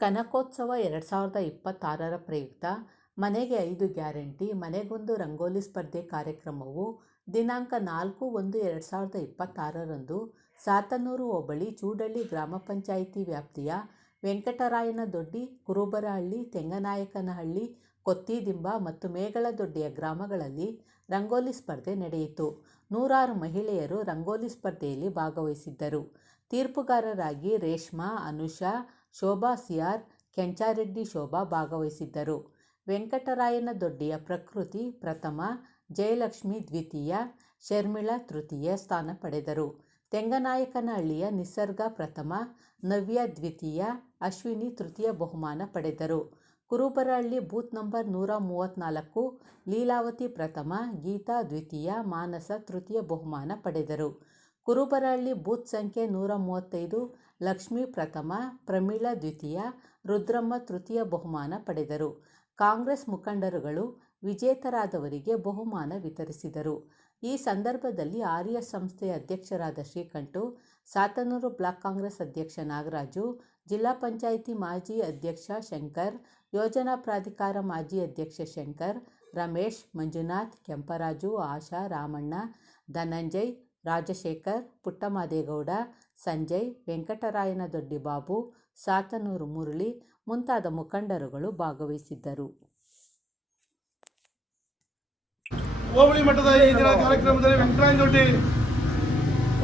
ಕನಕೋತ್ಸವ 2026ರ ಪ್ರಯುಕ್ತ ಮನೆಗೆ 5 ಗ್ಯಾರಂಟಿ ಮನೆಗೊಂದು ರಂಗೋಲಿ ಸ್ಪರ್ಧೆ ಕಾರ್ಯಕ್ರಮವು ದಿನಾಂಕ 4/1/2026ರಂದು ಸಾತನೂರು ಹೋಬಳಿ ಚೂಡಳ್ಳಿ ಗ್ರಾಮ ಪಂಚಾಯಿತಿ ವ್ಯಾಪ್ತಿಯ ವೆಂಕಟರಾಯನದೊಡ್ಡಿ, ಕುರುಬರಹಳ್ಳಿ, ತೆಂಗನಾಯಕನಹಳ್ಳಿ, ಕೊತ್ತಿದಿಂಬ ಮತ್ತು ಮೇಗಳದೊಡ್ಡಿಯ ಗ್ರಾಮಗಳಲ್ಲಿ ರಂಗೋಲಿ ಸ್ಪರ್ಧೆ ನಡೆಯಿತು. 106 ಮಹಿಳೆಯರು ರಂಗೋಲಿ ಸ್ಪರ್ಧೆಯಲ್ಲಿ ಭಾಗವಹಿಸಿದ್ದರು. ತೀರ್ಪುಗಾರರಾಗಿ ರೇಷ್ಮಾ, ಅನುಷಾ, ಶೋಭಾ ಸಿಆರ್, ಕೆಂಚಾರೆಡ್ಡಿ ಶೋಭಾ ಭಾಗವಹಿಸಿದ್ದರು. ವೆಂಕಟರಾಯನದೊಡ್ಡಿಯ ಪ್ರಕೃತಿ ಪ್ರಥಮ, ಜಯಲಕ್ಷ್ಮಿ ದ್ವಿತೀಯ, ಶರ್ಮಿಳಾ ತೃತೀಯ ಸ್ಥಾನ ಪಡೆದರು. ತೆಂಗನಾಯಕನಹಳ್ಳಿಯ ನಿಸರ್ಗ ಪ್ರಥಮ, ನವ್ಯ ದ್ವಿತೀಯ, ಅಶ್ವಿನಿ ತೃತೀಯ ಬಹುಮಾನ ಪಡೆದರು. ಕುರುಬರಹಳ್ಳಿ ಬೂತ್ ನಂಬರ್ 134 ಲೀಲಾವತಿ ಪ್ರಥಮ, ಗೀತಾ ದ್ವಿತೀಯ, ಮಾನಸ ತೃತೀಯ ಬಹುಮಾನ ಪಡೆದರು. ಕುರುಬರಹಳ್ಳಿ ಬೂತ್ ಸಂಖ್ಯೆ 135 ಲಕ್ಷ್ಮಿ ಪ್ರಥಮ, ಪ್ರಮೀಳಾ ದ್ವಿತೀಯ, ರುದ್ರಮ್ಮ ತೃತೀಯ ಬಹುಮಾನ ಪಡೆದರು. ಕಾಂಗ್ರೆಸ್ ಮುಖಂಡರುಗಳು ವಿಜೇತರಾದವರಿಗೆ ಬಹುಮಾನ ವಿತರಿಸಿದರು. ಈ ಸಂದರ್ಭದಲ್ಲಿ ಆರ್ಎಸ್ ಸಂಸ್ಥೆಯ ಅಧ್ಯಕ್ಷರಾದ ಶ್ರೀಕಂಠು, ಸಾತನೂರು ಬ್ಲಾಕ್ ಕಾಂಗ್ರೆಸ್ ಅಧ್ಯಕ್ಷ ನಾಗರಾಜು, ಜಿಲ್ಲಾ ಪಂಚಾಯಿತಿ ಮಾಜಿ ಅಧ್ಯಕ್ಷ ಶಂಕರ್, ಯೋಜನಾ ಪ್ರಾಧಿಕಾರ ಮಾಜಿ ಅಧ್ಯಕ್ಷ ಶಂಕರ್, ರಮೇಶ್, ಮಂಜುನಾಥ್, ಕೆಂಪರಾಜು, ಆಶಾ, ರಾಮಣ್ಣ, ಧನಂಜಯ್, ರಾಜಶೇಖರ್, ಪುಟ್ಟಮಾದೇಗೌಡ, ಸಂಜಯ್, ವೆಂಕಟರಾಯನದೊಡ್ಡಿ ಬಾಬು, ಸಾತನೂರು ಮುರಳಿ ಮುಂತಾದ ಮುಖಂಡರುಗಳು ಭಾಗವಹಿಸಿದ್ದರು. ಹೋಬಳಿ ಮಟ್ಟದ ಈ ದಿನ ಕಾರ್ಯಕ್ರಮದಲ್ಲಿ ವೆಂಕಟರಾಯನದೊಡ್ಡಿ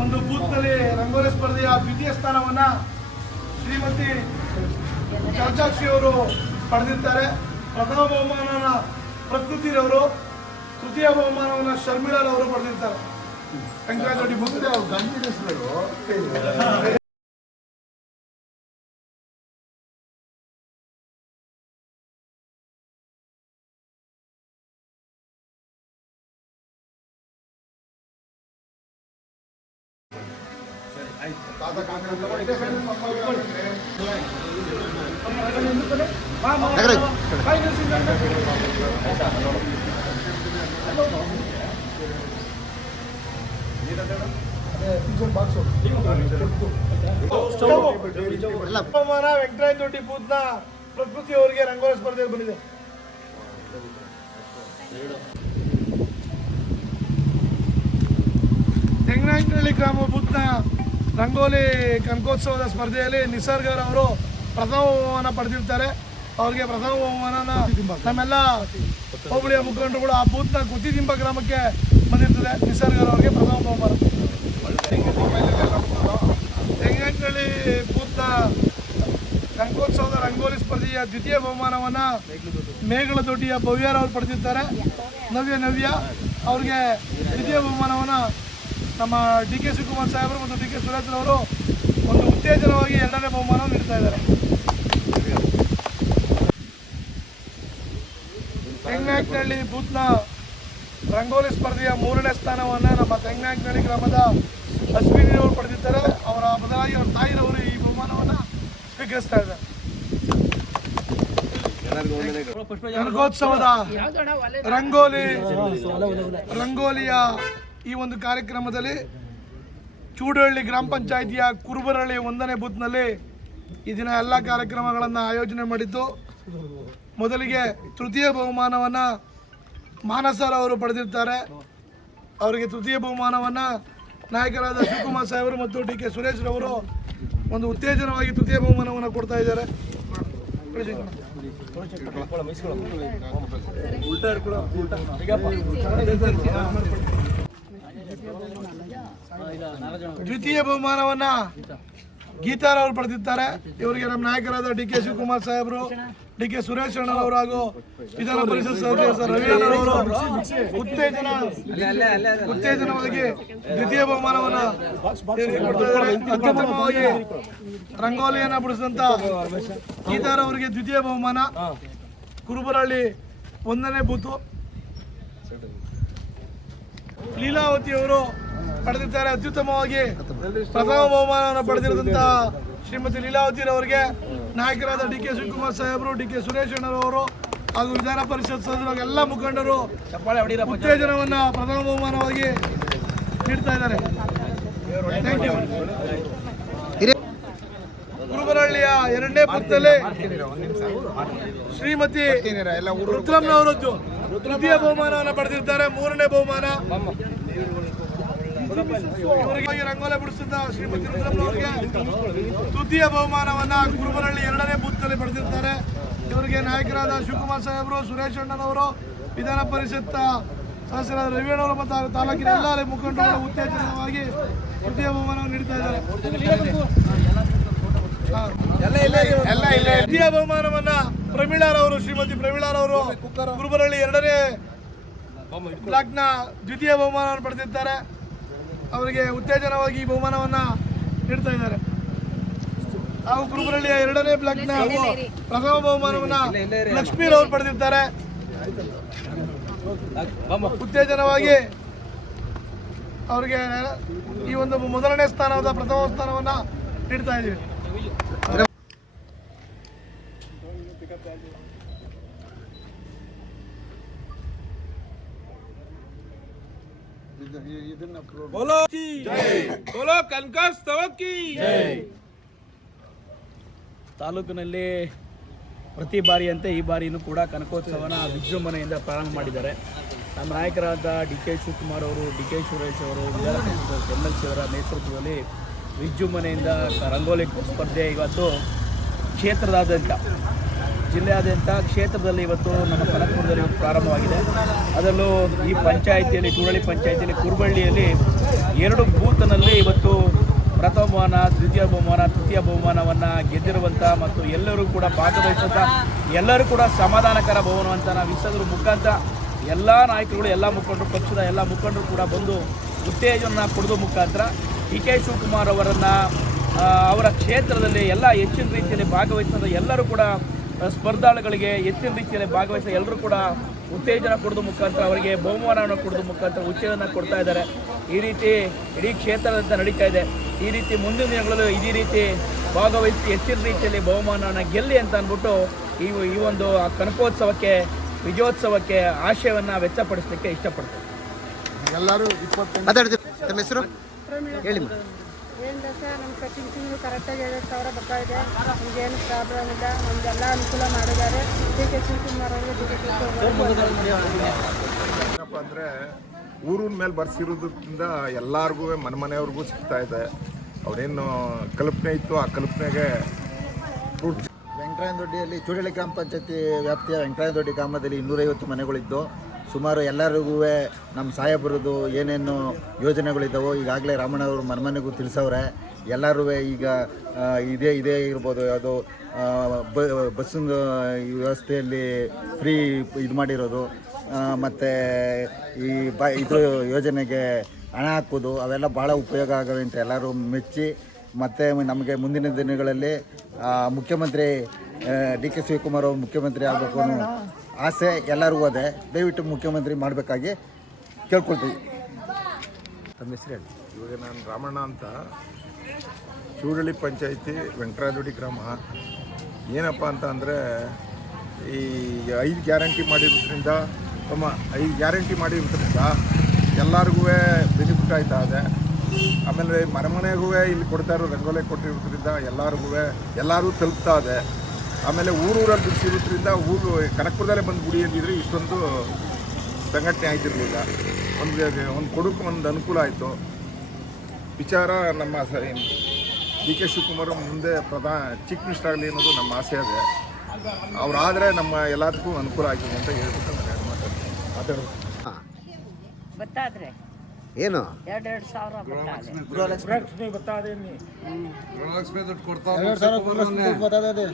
ಒಂದು ಬೂತ್ನಲ್ಲಿ ರಂಗೋಲಿ ಸ್ಪರ್ಧೆಯ ದ್ವಿತೀಯ ಸ್ಥಾನವನ್ನು ಶ್ರೀಮತಿ ಚರ್ಚಾಕ್ಷಿ ಅವರು ಪಡೆದಿರ್ತಾರೆ. ಪ್ರಥಮ ಬಹುಮಾನವನ್ನು ಪ್ರಕೃತಿರವರು, ತೃತೀಯ ಬಹುಮಾನವನ್ನು ಶರ್ಮಿಳಾರವರು ಪಡೆದಿರ್ತಾರೆ. ವೆಂಕಟರಾಯನದೊಡ್ಡಿ ಬೂತ್ ವೆಂಕಟರಾಯನದೊಡ್ಡಿ ಬೂತ್ ನ ಪ್ರಕೃತಿ ಅವರಿಗೆ ರಂಗೋಲಿ ಸ್ಪರ್ಧೆ ಬಂದಿದೆ. ತೆಂಗನಾಯಕನಹಳ್ಳಿ ಗ್ರಾಮ ಬೂತ್ನ ರಂಗೋಲಿ ಕನಕೋತ್ಸವದ ಸ್ಪರ್ಧೆಯಲ್ಲಿ ನಿಸರ್ಗರವರು ಪ್ರಥಮ ಬಹುಮಾನ ಪಡೆದಿರ್ತಾರೆ. ಅವ್ರಿಗೆ ಪ್ರಥಮ ಬಹುಮಾನನ ನಮ್ಮೆಲ್ಲ ಹೋಬಳಿಯ ಮುಖಂಡರುಗಳು ಆ ಬೂತ್ನ ಕೊತ್ತಿದಿಂಬ ಗ್ರಾಮಕ್ಕೆ ಬಂದಿರ್ತದೆ. ನಿಸರ್ಗರವರಿಗೆ ಪ್ರಥಮ ಬಹುಮಾನ. ತೆಂಗನಾಯಕನಹಳ್ಳಿ ಬೂತ್ನ ಕನಕೋತ್ಸವದ ರಂಗೋಲಿ ಸ್ಪರ್ಧೆಯ ದ್ವಿತೀಯ ಬಹುಮಾನವನ್ನು ಮೇಗಳದೊಡ್ಡಿಯ ಭವ್ಯರವರು ಪಡೆದಿರ್ತಾರೆ. ನವ್ಯ ಅವ್ರಿಗೆ ದ್ವಿತೀಯ ಬಹುಮಾನವನ್ನು ನಮ್ಮ ಡಿ.ಕೆ. ಶಿವಕುಮಾರ್ ಸಾಹೇಬರು ಮತ್ತು ಡಿ.ಕೆ. ಸುರೇಶ್ರವರು ಒಂದು ಉತ್ತೇಜನವಾಗಿ 2ನೇ ಬಹುಮಾನವನ್ನು ನೀಡ್ತಾ ಇದ್ದಾರೆ. ತೆಂಗನಾಯಕನಹಳ್ಳಿ ಬೂತ್ನ ರಂಗೋಲಿ ಸ್ಪರ್ಧೆಯ 3ನೇ ಸ್ಥಾನವನ್ನು ನಮ್ಮ ತೆಂಗನಾಯಕನಹಳ್ಳಿ ಗ್ರಾಮದ ಅಶ್ವಿನಿ ಅವರು ಪಡೆದಿದ್ದಾರೆ. ಅವರ ಬದಲಾಗಿ ಅವರ ತಾಯಿರವರು ಈ ಬಹುಮಾನವನ್ನು ಸ್ವೀಕರಿಸ್ತಾ ಇದ್ದಾರೆ. ಕನಕೋತ್ಸವದ ರಂಗೋಲಿಯ ಈ ಒಂದು ಕಾರ್ಯಕ್ರಮದಲ್ಲಿ ಚೂಡಹಳ್ಳಿ ಗ್ರಾಮ ಪಂಚಾಯಿತಿಯ ಕುರುಬರಹಳ್ಳಿ 1ನೇ ಬೂತ್ನಲ್ಲಿ ಈ ದಿನ ಎಲ್ಲ ಕಾರ್ಯಕ್ರಮಗಳನ್ನು ಆಯೋಜನೆ ಮಾಡಿದ್ದು. ಮೊದಲಿಗೆ ತೃತೀಯ ಬಹುಮಾನವನ್ನು ಮಾನಸರವರು ಪಡೆದಿರ್ತಾರೆ. ಅವರಿಗೆ ತೃತೀಯ ಬಹುಮಾನವನ್ನು ನಾಯಕರಾದ ಶಿವಕುಮಾರ್ ಸಾಹೇಬರು ಮತ್ತು ಡಿ.ಕೆ. ಸುರೇಶ್ರವರು ಒಂದು ಉತ್ತೇಜನವಾಗಿ ತೃತೀಯ ಬಹುಮಾನವನ್ನು ಕೊಡ್ತಾ ಇದ್ದಾರೆ. ದ್ವಿತೀಯ ಬಹುಮಾನವನ್ನ ಗೀತಾರವರು ಪಡೆದಿದ್ದಾರೆ. ಇವರಿಗೆ ನಮ್ಮ ನಾಯಕರಾದ ಡಿ.ಕೆ. ಶಿವಕುಮಾರ್ ಸಾಹೇಬರು, ಡಿ.ಕೆ. ಸುರೇಶ್ ಅಣ್ಣನವರು ಹಾಗೂ ವಿಧಾನ ಪರಿಷತ್ ಸದಸ್ಯ ರವಿಯಣ್ಣನವರು ಉತ್ತೇಜನವಾಗಿ ದ್ವಿತೀಯ ಬಹುಮಾನವನ್ನು ಅತ್ಯುತ್ತಮವಾಗಿ ರಂಗೋಲಿಯನ್ನು ಬಿಡಿಸಿದಂತ ಗೀತಾರವರಿಗೆ ದ್ವಿತೀಯ ಬಹುಮಾನ. ಕುರುಬರಹಳ್ಳಿ 1ನೇ ಬೂತು ಲೀಲಾವತಿಯವರು ಪಡೆದಿದ್ದಾರೆ. ಅತ್ಯುತ್ತಮವಾಗಿ ಪ್ರಥಮ ಬಹುಮಾನವನ್ನು ಪಡೆದಿರುವಂತ ಶ್ರೀಮತಿ ಲೀಲಾವತಿರವರಿಗೆ ನಾಯಕರಾದ ಡಿ.ಕೆ. ಶಿವಕುಮಾರ್ ಸಾಹೇಬರು, ಡಿ.ಕೆ. ಸುರೇಶ್ ಅಣ್ಣರವರು ಹಾಗೂ ವಿಧಾನ ಪರಿಷತ್ ಸದಸ್ಯರು ಎಲ್ಲ ಮುಖಂಡರು ಉತ್ತೇಜನವನ್ನು ಪ್ರಥಮ ಬಹುಮಾನವಾಗಿ ನೀಡ್ತಾ ಇದ್ದಾರೆ. Thank you. ಕುರುಬರಹಳ್ಳಿ ಕುರುಬರಳ್ಳಿಯ 2ನೇ ಬೂತ್ನಲ್ಲಿ ಶ್ರೀಮತಿ ರುದ್ರಮ್ಮನವರು ತೃತೀಯ ಬಹುಮಾನವನ್ನು ಪಡೆದಿರ್ತಾರೆ. 3ನೇ ಬಹುಮಾನ ಇವರಿಗೆ ರಂಗೋಲಿ ಬಿಡಿಸಿದ ಶ್ರೀಮತಿ ರುದ್ರಮ್ಮನವರಿಗೆ ತೃತೀಯ ಬಹುಮಾನವನ್ನ ಕುರುಬರಳ್ಳಿ 2ನೇ ಬೂತ್ನಲ್ಲಿ ಪಡೆದಿರ್ತಾರೆ. ಇವರಿಗೆ ನಾಯಕರಾದ ಶಿವಕುಮಾರ್ ಸಾಹೇಬರು, ಸುರೇಶ್ ಅಣ್ಣನವರು, ವಿಧಾನ ಪರಿಷತ್ ಸದಸ್ಯರಾದ ರವಿಯಣ್ಣವರು ಮತ್ತು ತಾಲೂಕಿನ ಎಲ್ಲ ಮುಖಂಡರು ಉತ್ತೇಜನವಾಗಿ ತೃತೀಯ ಬಹುಮಾನವನ್ನು ನೀಡ್ತಾ ಇದ್ದಾರೆ. ತೃತೀಯ ಬಹುಮಾನವನ್ನ ಪ್ರಮೀಳಾರವರು, ಶ್ರೀಮತಿ ಪ್ರಮೀಳಾರವರು ಕುರುಬರಳ್ಳಿ 2ನೇ ಬ್ಲಾಕ್ನ ದ್ವಿತೀಯ ಬಹುಮಾನವನ್ನು ಪಡೆದಿದ್ದಾರೆ. ಅವರಿಗೆ ಉತ್ತೇಜನವಾಗಿ ಈ ಬಹುಮಾನವನ್ನ ನೀಡ್ತಾ ಇದ್ದಾರೆ. ಹಾಗೂ ಕುರುಬರಳ್ಳಿಯ 2ನೇ ಬ್ಲಾಕ್ನ ಪ್ರಥಮ ಬಹುಮಾನವನ್ನ ಲಕ್ಷ್ಮೀರವರು ಪಡೆದಿದ್ದಾರೆ. ಉತ್ತೇಜನವಾಗಿ ಅವರಿಗೆ ಈ ಒಂದು ಮೊದಲನೇ ಸ್ಥಾನದ ಪ್ರಥಮ ಸ್ಥಾನವನ್ನ ನೀಡ್ತಾ ಇದ್ದೀವಿ. ತಾಲೂಕಿನಲ್ಲಿ ಪ್ರತಿ ಬಾರಿಯಂತೆ ಈ ಬಾರಿಯೂ ಕೂಡ ಕನಕೋತ್ಸವನ ವಿಜೃಂಭಣೆಯಿಂದ ಪ್ರಾರಂಭ ಮಾಡಿದ್ದಾರೆ. ನಮ್ಮ ನಾಯಕರಾದ ಡಿ.ಕೆ. ಶಿವಕುಮಾರ್ ಅವರು, ಡಿ.ಕೆ. ಸುರೇಶ್ ಅವರು, ವಿಧಾನ ಪರಿಷತ್ MLC ಅವರ ನೇತೃತ್ವದಲ್ಲಿ ವಿಜೃಂಭಣೆಯಿಂದ ರಂಗೋಲಿ ಸ್ಪರ್ಧೆ ಇವತ್ತು ಕ್ಷೇತ್ರದಾದ್ಯಂತ, ಜಿಲ್ಲೆಯಾದ್ಯಂತ ಕ್ಷೇತ್ರದಲ್ಲಿ ಇವತ್ತು ನಮ್ಮ ಕನಕಪುರದಲ್ಲಿ ಇವತ್ತು ಪ್ರಾರಂಭವಾಗಿದೆ. ಅದರಲ್ಲೂ ಈ ಪಂಚಾಯಿತಿಯಲ್ಲಿ, ಚೂಡಳ್ಳಿ ಪಂಚಾಯಿತಿಯಲ್ಲಿ, ಕುರುಬಳ್ಳಿಯಲ್ಲಿ 2 ಬೂತ್ನಲ್ಲಿ ಇವತ್ತು ಪ್ರಥಮ ಬಹುಮಾನ, ದ್ವಿತೀಯ ಬಹುಮಾನ, ತೃತೀಯ ಬಹುಮಾನವನ್ನು ಗೆದ್ದಿರುವಂಥ ಮತ್ತು ಎಲ್ಲರೂ ಕೂಡ ಭಾಗವಹಿಸುವಂಥ, ಎಲ್ಲರೂ ಕೂಡ ಸಮಾಧಾನಕರ ಬಹುಮಾನವಂತ ನಾವು ಇಸೋದ್ರ ಮುಖಾಂತರ ಎಲ್ಲ ನಾಯಕರುಗಳು, ಎಲ್ಲ ಮುಖಂಡರು, ಪಕ್ಷದ ಎಲ್ಲ ಮುಖಂಡರು ಕೂಡ ಬಂದು ಉತ್ತೇಜನ ಕೊಡೋದು ಮುಖಾಂತರ ಡಿ.ಕೆ. ಶಿವಕುಮಾರ್ ಅವರನ್ನು ಅವರ ಕ್ಷೇತ್ರದಲ್ಲಿ ಎಲ್ಲ ಹೆಚ್ಚಿನ ರೀತಿಯಲ್ಲಿ ಭಾಗವಹಿಸಿದ ಎಲ್ಲರೂ ಕೂಡ ಸ್ಪರ್ಧಾಳುಗಳಿಗೆ ಹೆಚ್ಚಿನ ರೀತಿಯಲ್ಲಿ ಭಾಗವಹಿಸಿದ ಎಲ್ಲರೂ ಕೂಡ ಉತ್ತೇಜನ ಕೊಡೋದು ಮುಖಾಂತರ ಅವರಿಗೆ ಬಹುಮಾನವನ್ನು ಕೊಡೋದು ಮುಖಾಂತರ ಉತ್ತೇಜನ ಕೊಡ್ತಾ ಇದ್ದಾರೆ. ಈ ರೀತಿ ಇಡೀ ಕ್ಷೇತ್ರದಂತ ನಡೀತಾ ಇದೆ. ಈ ರೀತಿ ಮುಂದಿನ ದಿನಗಳಲ್ಲೂ ಇದೇ ರೀತಿ ಭಾಗವಹಿಸಿ ಹೆಚ್ಚಿನ ರೀತಿಯಲ್ಲಿ ಬಹುಮಾನವನ್ನು ಗೆಲ್ಲಿ ಅಂತ ಅಂದ್ಬಿಟ್ಟು ಈ ಒಂದು ಕನಕೋತ್ಸವಕ್ಕೆ, ವಿಜಯೋತ್ಸವಕ್ಕೆ ಆಶಯವನ್ನು ವ್ಯಕ್ತಪಡಿಸಲಿಕ್ಕೆ ಇಷ್ಟಪಡ್ತೇವೆ. ಎಲ್ಲರೂ ತಮ್ಮ ಹೆಸರು ಹೇಳಿ. ಏನಿಲ್ಲ ಸರ್, ನಮ್ಮ ಕಟ್ಟಿಂಗ್ ಕರೆಕ್ಟಾಗಿ 7,000 ಬರ್ತಾ ಇದೆ. ನಮಗೇನು ಪ್ರಾಬ್ಲಮ್ ಇಲ್ಲ. ನಮಗೆಲ್ಲ ಅನುಕೂಲ ಮಾಡಿದ್ದಾರೆ. ಡಿ.ಕೆ. ಶಿವಕುಮಾರ್ ಅವರಿಗೆ ಏನಪ್ಪ ಅಂದರೆ ಊರಿನ ಮೇಲೆ ಬರ್ಸಿರೋದ್ರಿಂದ ಎಲ್ಲರಿಗೂ ಮನೆಯವ್ರಿಗೂ ಸಿಗ್ತಾ ಇದೆ. ಅವರೇನು ಕಲ್ಪನೆ ಇತ್ತು ಆ ಕಲ್ಪನೆಗೆ ವೆಂಕಟರಾಯನದೊಡ್ಡಿಯಲ್ಲಿ ಚೂಡಳ್ಳಿ ಗ್ರಾಮ ಪಂಚಾಯತಿ ವ್ಯಾಪ್ತಿಯ ವೆಂಕಟರಾಯನದೊಡ್ಡಿ ಗ್ರಾಮದಲ್ಲಿ 250 ಮನೆಗಳಿದ್ದು ಸುಮಾರು ಎಲ್ಲರಿಗೂ ನಮ್ಮ ಸಾಹೇಬರದು ಏನೇನು ಯೋಜನೆಗಳಿದ್ದಾವೋ ಈಗಾಗಲೇ ರಾಮಣ್ಣವರು ಮನೆಗೂ ತಿಳಿಸವ್ರೆ. ಎಲ್ಲರೂ ಈಗ ಇದೇ ಇರ್ಬೋದು, ಯಾವುದು ಬಸ್ಸಿನ ವ್ಯವಸ್ಥೆಯಲ್ಲಿ ಫ್ರೀ ಇದು ಮಾಡಿರೋದು, ಮತ್ತು ಈ ಇದು ಯೋಜನೆಗೆ ಹಣ ಹಾಕೋದು, ಅವೆಲ್ಲ ಭಾಳ ಉಪಯೋಗ ಆಗವೆ ಅಂತ ಎಲ್ಲರೂ ಮೆಚ್ಚಿ, ಮತ್ತು ನಮಗೆ ಮುಂದಿನ ದಿನಗಳಲ್ಲಿ ಮುಖ್ಯಮಂತ್ರಿ ಡಿ.ಕೆ. ಶಿವಕುಮಾರ್ ಅವರು ಮುಖ್ಯಮಂತ್ರಿ ಆಗಬೇಕು ಅನ್ನೋ ಆಸೆ ಎಲ್ಲರಿಗೂ ಅದೇ. ದಯವಿಟ್ಟು ಮುಖ್ಯಮಂತ್ರಿ ಮಾಡಬೇಕಾಗಿ ಕೇಳ್ಕೊಳ್ತೀವಿ. ತಮ್ಮ ಹೆಸರು ಹೇಳಿ. ಇವಾಗ ನಾನು ರಾಮಣ್ಣ ಅಂತ, ಚೂಡಳ್ಳಿ ಪಂಚಾಯಿತಿ ವೆಂಕಟರಾಯನದೊಡ್ಡಿ ಗ್ರಾಮ. ಏನಪ್ಪ ಅಂತ ಅಂದರೆ ಈ 5 ಗ್ಯಾರಂಟಿ ಮಾಡಿರೋದ್ರಿಂದ, 5 ಗ್ಯಾರಂಟಿ ಮಾಡಿರೋದ್ರಿಂದ ಎಲ್ಲರಿಗೂ ಬೆನಿಫಿಟ್ ಆಯ್ತಾ ಇದೆ. ಆಮೇಲೆ ಮನೆಗೂ ಇಲ್ಲಿ ಕೊಡ್ತಾ ಇರೋ ರಂಗೋಲಿ ಕೊಟ್ಟಿರೋದ್ರಿಂದ ಎಲ್ಲರೂ ತಲುಪ್ತಾ ಇದೆ. ಆಮೇಲೆ ಊರಲ್ಲಿ ಬಿಡಿಸಿರೋದ್ರಿಂದ ಕನಕಪುರದಲ್ಲೇ ಬಂದು ಗುಡಿ ಅಂದಿದ್ರೆ ಇಷ್ಟೊಂದು ಸಂಘಟನೆ ಆಯ್ತಿರಲಿಲ್ಲ. ಒಂದು ಕೊಡೋಕ್ಕೆ ಒಂದು ಅನುಕೂಲ ಆಯಿತು. ವಿಚಾರ ನಮ್ಮ ಡಿ.ಕೆ. ಶಿವಕುಮಾರ್ ಮುಂದೆ ಚೀಫ್ ಮಿನಿಸ್ಟರ್ ಆಗಲಿ ಅನ್ನೋದು ನಮ್ಮ ಆಸೆ ಇದೆ. ಅವರಾದರೆ ನಮ್ಮ ಎಲ್ಲದಕ್ಕೂ ಅನುಕೂಲ ಆಗ್ತದೆ ಅಂತ ಹೇಳ್ಬಿಟ್ಟು ನಾನು ಮಾತಾಡೋದು. ಗೊತ್ತಾದ್ರೆ ಏನು 2,000 ಗೃಹಲಕ್ಷ್ಮಿ ಬರ್ತಾರೆ. ಗೃಹಲಕ್ಷ್ಮಿ ದುಡ್ಡು ಕೊಡ್ತಾ 2,000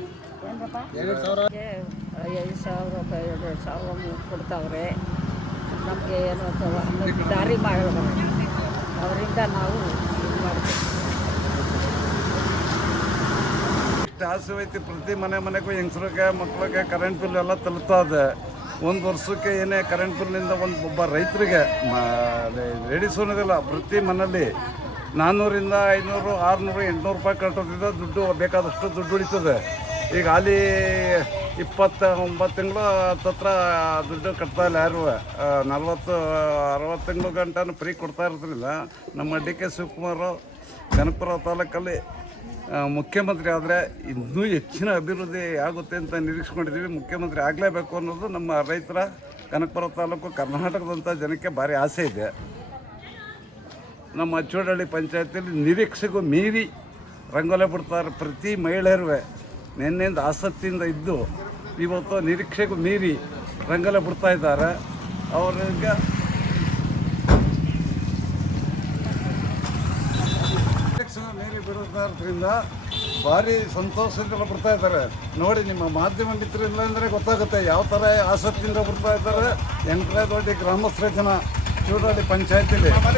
ಕೊಡ್ತಾವ್ರೆ. ನಮಗೆ ಏನು ದಾರಿ ಮಾಡೋದು, ಅವರಿಂದ ನಾವು ಇದು ಮಾಡ್ತೀವಿ. ಇಷ್ಟು ಆಸೆ ಐತಿ. ಪ್ರತಿ ಮನೆಗೂ ಹೆಂಗಸ್ರಿಗೆ, ಮಕ್ಕಳಿಗೆ ಕರೆಂಟ್ ಬಿಲ್ ಎಲ್ಲ ತಲುಪ್ತಾ ಇದೆ. ಒಂದು ವರ್ಷಕ್ಕೆ ಏನೇ ಕರೆಂಟ್ ಬಿಲ್ಲಿಂದ ಒಬ್ಬ ರೈತರಿಗೆ ರೇಡಿಸೋದಿಲ್ಲ. ಪ್ರತಿ ಮನೆಯಲ್ಲಿ 400ರಿಂದ 500, 600, 800 ರೂಪಾಯಿ ಕಟ್ಟೋದ್ರಿಂದ ದುಡ್ಡು ಬೇಕಾದಷ್ಟು ದುಡ್ಡು ಉಳಿತದೆ. ಈಗ ಅಲ್ಲಿ 29 ತಿಂಗಳು ಹತ್ತತ್ರ ದುಡ್ಡು ಕಟ್ತಾ ಇಲ್ಲ ಯಾರು. 40-60 ತಿಂಗಳು ಗಂಟನೂ ಫ್ರೀ ಕೊಡ್ತಾ ಇರೋದ್ರಿಂದ ನಮ್ಮ ಡಿ.ಕೆ. ಶಿವಕುಮಾರ್ ಕನಕಪುರ ತಾಲೂಕಲ್ಲಿ ಮುಖ್ಯಮಂತ್ರಿ ಆದರೆ ಇನ್ನೂ ಹೆಚ್ಚಿನ ಅಭಿವೃದ್ಧಿ ಆಗುತ್ತೆ ಅಂತ ನಿರೀಕ್ಷಿಸ್ಕೊಂಡಿದ್ದೀವಿ. ಮುಖ್ಯಮಂತ್ರಿ ಆಗಲೇಬೇಕು ಅನ್ನೋದು ನಮ್ಮ ರೈತರ ಕನಕಪುರ ತಾಲೂಕು ಕರ್ನಾಟಕದಂಥ ಜನಕ್ಕೆ ಭಾರಿ ಆಸೆ ಇದೆ. ನಮ್ಮ ಚೂಡಳ್ಳಿ ಪಂಚಾಯತಿಯಲ್ಲಿ ನಿರೀಕ್ಷೆಗೂ ಮೀರಿ ರಂಗೋಲಿ ಬಿಡ್ತಾರೆ. ಪ್ರತಿ ಮಹಿಳೆಯರೂ ನಿನ್ನೆಯಿಂದ ಆಸಕ್ತಿಯಿಂದ ಇದ್ದು ಇವತ್ತು ನಿರೀಕ್ಷೆಗೂ ಮೀರಿ ರಂಗೋಲಿ ಬಿಡ್ತಾ ಇದ್ದಾರೆ. ಅವ್ರಿಗೆ ಮೇಲೆ ಬಿಡೋದ್ರಿಂದ ಭಾರಿ ಸಂತೋಷದಿಂದ ಬಿಡ್ತಾ ಇದ್ದಾರೆ. ನೋಡಿ, ನಿಮ್ಮ ಮಾಧ್ಯಮ ಮಿತ್ರರಿಂದ ಅಂದರೆ ಗೊತ್ತಾಗುತ್ತೆ ಯಾವ ಥರ ಆಸಕ್ತಿಯಿಂದ ಬಿಡ್ತಾ ಇದ್ದಾರೆ. ಎಂಟ್ರಾಯದೊಡ್ಡಿ ಗ್ರಾಮಸ್ಥರ ಜನ ಚೂಡಳ್ಳಿ ಪಂಚಾಯತಿಲಿ ಅಂತ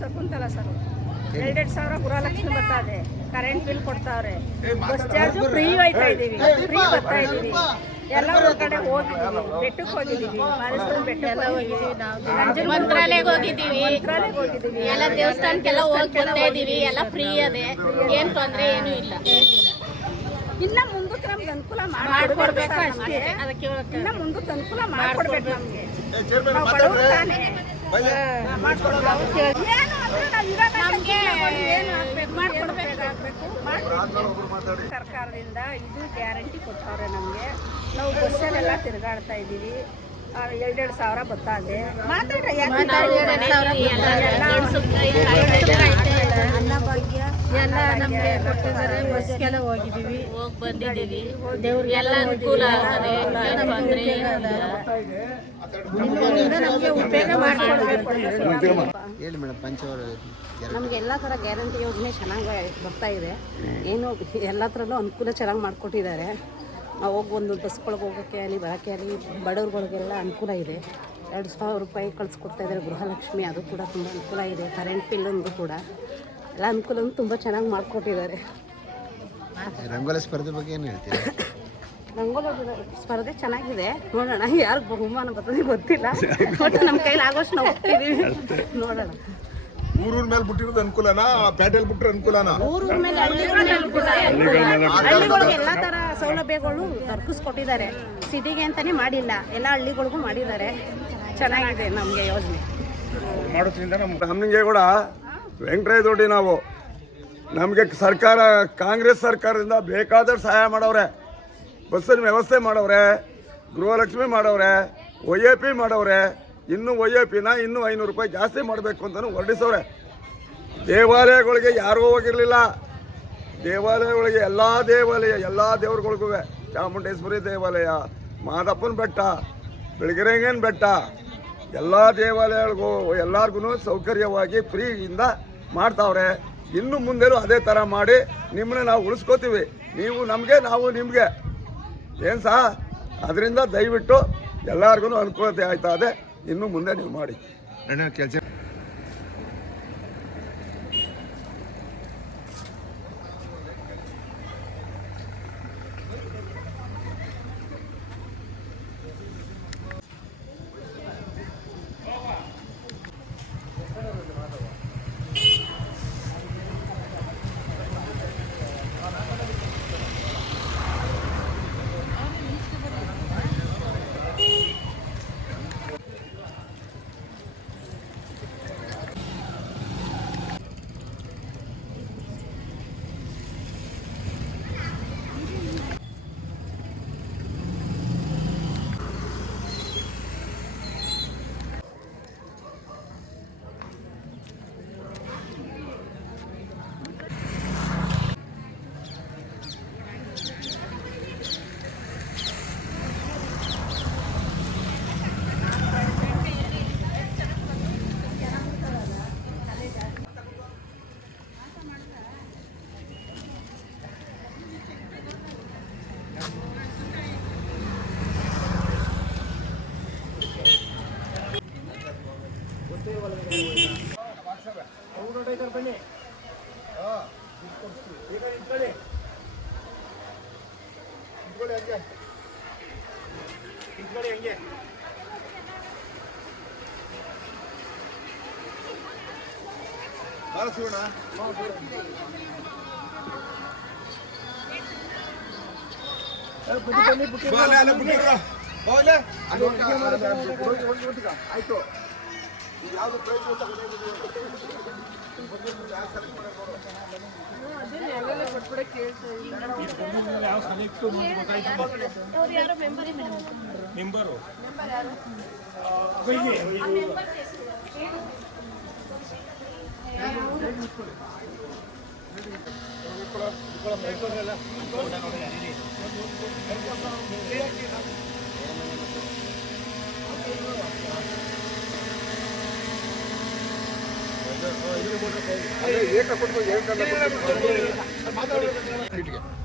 ಶಕುಂತಲ ಸರ್ 2,000 ಗೃಹಲಕ್ಷ್ಮಿ ಬರ್ತಾ ಇದೆ. ಕರೆಂಟ್ ಬಿಲ್ ಕೊಡ್ತಾವ್ರೆ. ಬಸ್ ಚಾರ್ಜ್ ಫ್ರೀ ಹೋಯ್ತಾ ಇದೀವಿ, ಫ್ರೀ ಬರ್ತಾ ಇದೀವಿ. ಎಲ್ಲ ಕಡೆ ಹೋಗಿದ್ದೀವಿ, ಬೆಟ್ಟಕ್ಕೆ ಹೋಗಿದ್ದೀವಿ, ಮಾದೇಶ್ವರ ಬೆಟ್ಟಕ್ಕೆ ಹೋಗಿದ್ದೀವಿ, ಮಂತ್ರಾಲಯಕ್ಕೆ ಹೋಗಿದ್ದೀವಿ, ಎಲ್ಲ ದೇವಸ್ಥಾನಕ್ಕೆಲ್ಲ ಹೋಗಿ ಬರ್ತಾ ಇದೀವಿ. ಎಲ್ಲ ಫ್ರೀ ಅದೇ, ಏನ್ ತೊಂದರೆ ಏನೂ ಇಲ್ಲ. ಇನ್ನ ಮುಂದಕ್ಕೆ ನಮ್ಗೆ ಅನುಕೂಲ ಮಾಡ್ಕೊಡ್ಬೇಕು ಅಷ್ಟೇ. ಅದಕ್ಕೆ ಇನ್ನ ಮುಂದಕ್ಕೆ ಅನುಕೂಲ ಮಾಡ್ಕೊಡ್ಬೇಕು ನಮ್ಗೆ. ನಾವು ಬಡವ್ರು ತಾನೇ. ಸರ್ಕಾರದಿಂದ ಇದು ಗ್ಯಾರಂಟಿ ಕೊಡ್ತಾವ್ರೆ ನಮಗೆ. ನಾವು ಬಸ್ಸಲ್ಲೆಲ್ಲ ತಿರುಗಾಡ್ತಾ ಇದ್ದೀವಿ. 2,000 ಬರ್ತಾ ಇದೆ. ಅನ್ನಭಾಗ್ಯ ಎಲ್ಲ ನಮಗೆ ಕೊಟ್ಟಿದ್ದಾರೆ. ಬಸ್ಗೆಲ್ಲ ಹೋಗಿದ್ದೀವಿ, ಹೋಗಿ ಬಂದಿದ್ದೀವಿ. ಎಲ್ಲ ಅನುಕೂಲ ಆಗದೆ, ಏನು ತೊಂದರೆ ನಮಗೆ ಉಪಯೋಗ ಮಾಡಿಕೊಡ್ಬೇಕು. ಹೇಳಿ ಮೇಡಮ್, ಪಂಚವರ ನಮಗೆ ಎಲ್ಲ ಥರ ಗ್ಯಾರಂಟಿ ಯೋಜನೆ ಚೆನ್ನಾಗಿ ಬರ್ತಾ ಇದೆ. ಏನು ಎಲ್ಲ ಥರನೂ ಅನುಕೂಲ ಚೆನ್ನಾಗಿ ಮಾಡಿಕೊಟ್ಟಿದ್ದಾರೆ. ನಾವು ಹೋಗಿ ಒಂದು ಬಸ್ಗಳಿಗೆ ಹೋಗೋಕ್ಕೆ ಆಗಲಿ ಬರೋಕ್ಕೆ ಆಗಲಿ ಬಡವ್ರುಗಳಿಗೆಲ್ಲ ಅನುಕೂಲ ಇದೆ. 2,000 ರೂಪಾಯಿ ಕಳಿಸ್ಕೊಡ್ತಾ ಇದ್ದಾರೆ ಗೃಹಲಕ್ಷ್ಮಿ, ಅದು ಕೂಡ ತುಂಬ ಅನುಕೂಲ ಇದೆ. ಕರೆಂಟ್ ಬಿಲ್ಲೊಂದು ಕೂಡ ಎಲ್ಲ ಅನುಕೂಲನೂ ತುಂಬ ಚೆನ್ನಾಗಿ ಮಾಡಿಕೊಟ್ಟಿದ್ದಾರೆ. ರಂಗೋಲಿ ಸ್ಪರ್ಧೆ ಬಗ್ಗೆ ಏನು ಹೇಳ್ತೀರಾ? ರಂಗೋಲಿ ಸ್ಪರ್ಧೆ ಚೆನ್ನಾಗಿದೆ. ನೋಡೋಣ ಯಾರು ಬಹುಮಾನ ಬರ್ತದೆ ಗೊತ್ತಿಲ್ಲ. ಒಟ್ಟು ನಮ್ಮ ಕೈಲಿ ಆಗೋಷ್ಟು ನಾವು ಹೋಗ್ತಿದ್ದೀವಿ, ನೋಡೋಣ. ಊರೂರ್ ಮೇಲೆ ಬಿಟ್ಟಿರೋದು ಅನುಕೂಲನಾ, ಪೇಟೆಲ್ ಬಿಟ್ಟರೆ ಅನುಕೂಲನಾ? ಊರೂರ ಮೇಲೆ ಹಳ್ಳಿಗಳಿಗೆ ಎಲ್ಲ ಥರ ಸೌಲಭ್ಯಗಳು ದೊರಕಿಸ್ಕೊಟ್ಟಿದ್ದಾರೆ. ಸಿಟಿಗೆ ಅಂತಾನೆ ಮಾಡಿಲ್ಲ, ಎಲ್ಲ ಹಳ್ಳಿಗಳಿಗೂ ಮಾಡಿದ್ದಾರೆ. ಚೆನ್ನಾಗಿದೆ ನಮಗೆ ಯೋಜನೆ ಮಾಡೋದ್ರಿಂದ ನಮಗೆ ಕೂಡ ವೆಂಕಟರಾಯದೊಡ್ಡಿ ನಾವು ನಮಗೆ ಸರ್ಕಾರ, ಕಾಂಗ್ರೆಸ್ ಸರ್ಕಾರದಿಂದ ಬೇಕಾದಷ್ಟು ಸಹಾಯ ಮಾಡವ್ರೆ. ಬಸ್ಸಿನ ವ್ಯವಸ್ಥೆ ಮಾಡವ್ರೆ, ಗೃಹಲಕ್ಷ್ಮಿ ಮಾಡವ್ರೆ, OAP ಮಾಡವ್ರೆ. ಇನ್ನೂ OAPನ ಇನ್ನೂ 500 ರೂಪಾಯಿ ಜಾಸ್ತಿ ಮಾಡಬೇಕು ಅಂತಲೂ ಹೊರಡಿಸವ್ರೆ. ದೇವಾಲಯಗಳಿಗೆ ಯಾರೂ ಹೋಗಿರಲಿಲ್ಲ. ದೇವಾಲಯಗಳಿಗೆ ಎಲ್ಲ ದೇವರುಗಳಿಗೂ, ಚಾಮುಂಡೇಶ್ವರಿ ದೇವಾಲಯ, ಮಾದಪ್ಪನ ಬೆಟ್ಟ, ಬೆಳಗೆರೆಂಗನ ಬೆಟ್ಟ, ಎಲ್ಲ ದೇವಾಲಯಗಳಿಗೂ ಎಲ್ಲರಿಗೂ ಸೌಕರ್ಯವಾಗಿ ಫ್ರೀಯಿಂದ ಮಾಡ್ತಾವ್ರೆ. ಇನ್ನು ಮುಂದೆನೂ ಅದೇ ಥರ ಮಾಡಿ ನಿಮ್ಮನ್ನ ನಾವು ಉಳಿಸ್ಕೋತೀವಿ. ನೀವು ನಮಗೆ, ನಾವು ನಿಮಗೆ, ಏನು ಸಹ. ಅದರಿಂದ ದಯವಿಟ್ಟು ಎಲ್ಲರಿಗೂ ಅನುಕೂಲತೆ ಆಯ್ತಾ ಇದೆ. ಇನ್ನು ಮುಂದೆ ನೀವು ಮಾಡಿ ಕೆಲಸ. ಆಯ್ತು. ಯಾವುದು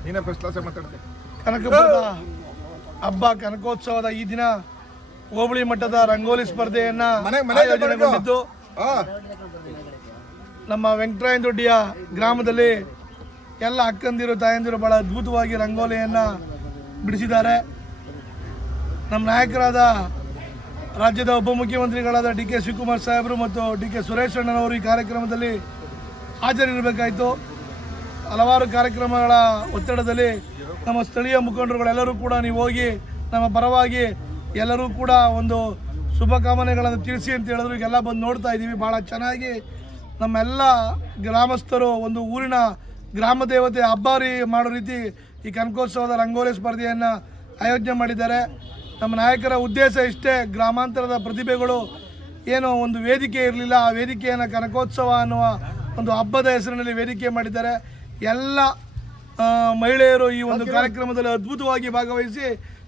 ನೀನೇ ಫಸ್ಟ್ ಕ್ಲಾಸ್ ಮಾತಾಡ್ತೀನಿ. ಕನಕಪುರದ ಹಬ್ಬ ಕನಕೋತ್ಸವದ ಈ ದಿನ ಹೋಬಳಿ ಮಟ್ಟದ ರಂಗೋಲಿ ಸ್ಪರ್ಧೆಯನ್ನ ಆಯೋಜನೆಗೊಂಡಿದ್ದು ನಮ್ಮ ವೆಂಕಟರಾಯನದೊಡ್ಡಿಯ ಗ್ರಾಮದಲ್ಲಿ ಎಲ್ಲ ಅಕ್ಕಂದಿರು ತಾಯಂದಿರು ಬಹಳ ಅದ್ಭುತವಾಗಿ ರಂಗೋಲಿಯನ್ನ ಬಿಡಿಸಿದ್ದಾರೆ. ನಮ್ಮ ನಾಯಕರಾದ ರಾಜ್ಯದ ಉಪಮುಖ್ಯಮಂತ್ರಿಗಳಾದ ಡಿ ಕೆ ಶಿವಕುಮಾರ್ ಸಾಹೇಬರು ಮತ್ತು ಡಿ ಕೆ ಸುರೇಶ್ ಅಣ್ಣನವರು ಈ ಕಾರ್ಯಕ್ರಮದಲ್ಲಿ ಹಾಜರಿರಬೇಕಾಯಿತು. ಹಲವಾರು ಕಾರ್ಯಕ್ರಮಗಳ ಒತ್ತಡದಲ್ಲಿ ನಮ್ಮ ಸ್ಥಳೀಯ ಮುಖಂಡರುಗಳೆಲ್ಲರೂ ಕೂಡ ನೀವು ಹೋಗಿ ನಮ್ಮ ಪರವಾಗಿ ಎಲ್ಲರೂ ಕೂಡ ಒಂದು ಶುಭಕಾಮನೆಗಳನ್ನು ತಿಳಿಸಿ ಅಂತ ಹೇಳಿದ್ರು. ಈಗೆಲ್ಲ ಬಂದು ನೋಡ್ತಾ ಇದ್ದೀವಿ. ಭಾಳ ಚೆನ್ನಾಗಿ ನಮ್ಮೆಲ್ಲ ಗ್ರಾಮಸ್ಥರು ಒಂದು ಊರಿನ ಗ್ರಾಮ ದೇವತೆ ಹಬ್ಬಾರಿ ಮಾಡೋ ರೀತಿ ಈ ಕನಕೋತ್ಸವದ ರಂಗೋಲಿ ಸ್ಪರ್ಧೆಯನ್ನು ಆಯೋಜನೆ ಮಾಡಿದ್ದಾರೆ. ನಮ್ಮ ನಾಯಕರ ಉದ್ದೇಶ ಇಷ್ಟೇ, ಗ್ರಾಮಾಂತರದ ಪ್ರತಿಭೆಗಳು ಏನೋ ಒಂದು ವೇದಿಕೆ ಇರಲಿಲ್ಲ, ಆ ವೇದಿಕೆಯನ್ನು ಕನಕೋತ್ಸವ ಅನ್ನುವ ಒಂದು ಹಬ್ಬದ ಹೆಸರಿನಲ್ಲಿ ವೇದಿಕೆ ಮಾಡಿದ್ದಾರೆ. ಎಲ್ಲ ಮಹಿಳೆಯರು ಈ ಒಂದು ಕಾರ್ಯಕ್ರಮದಲ್ಲಿ ಅದ್ಭುತವಾಗಿ ಭಾಗವಹಿಸಿ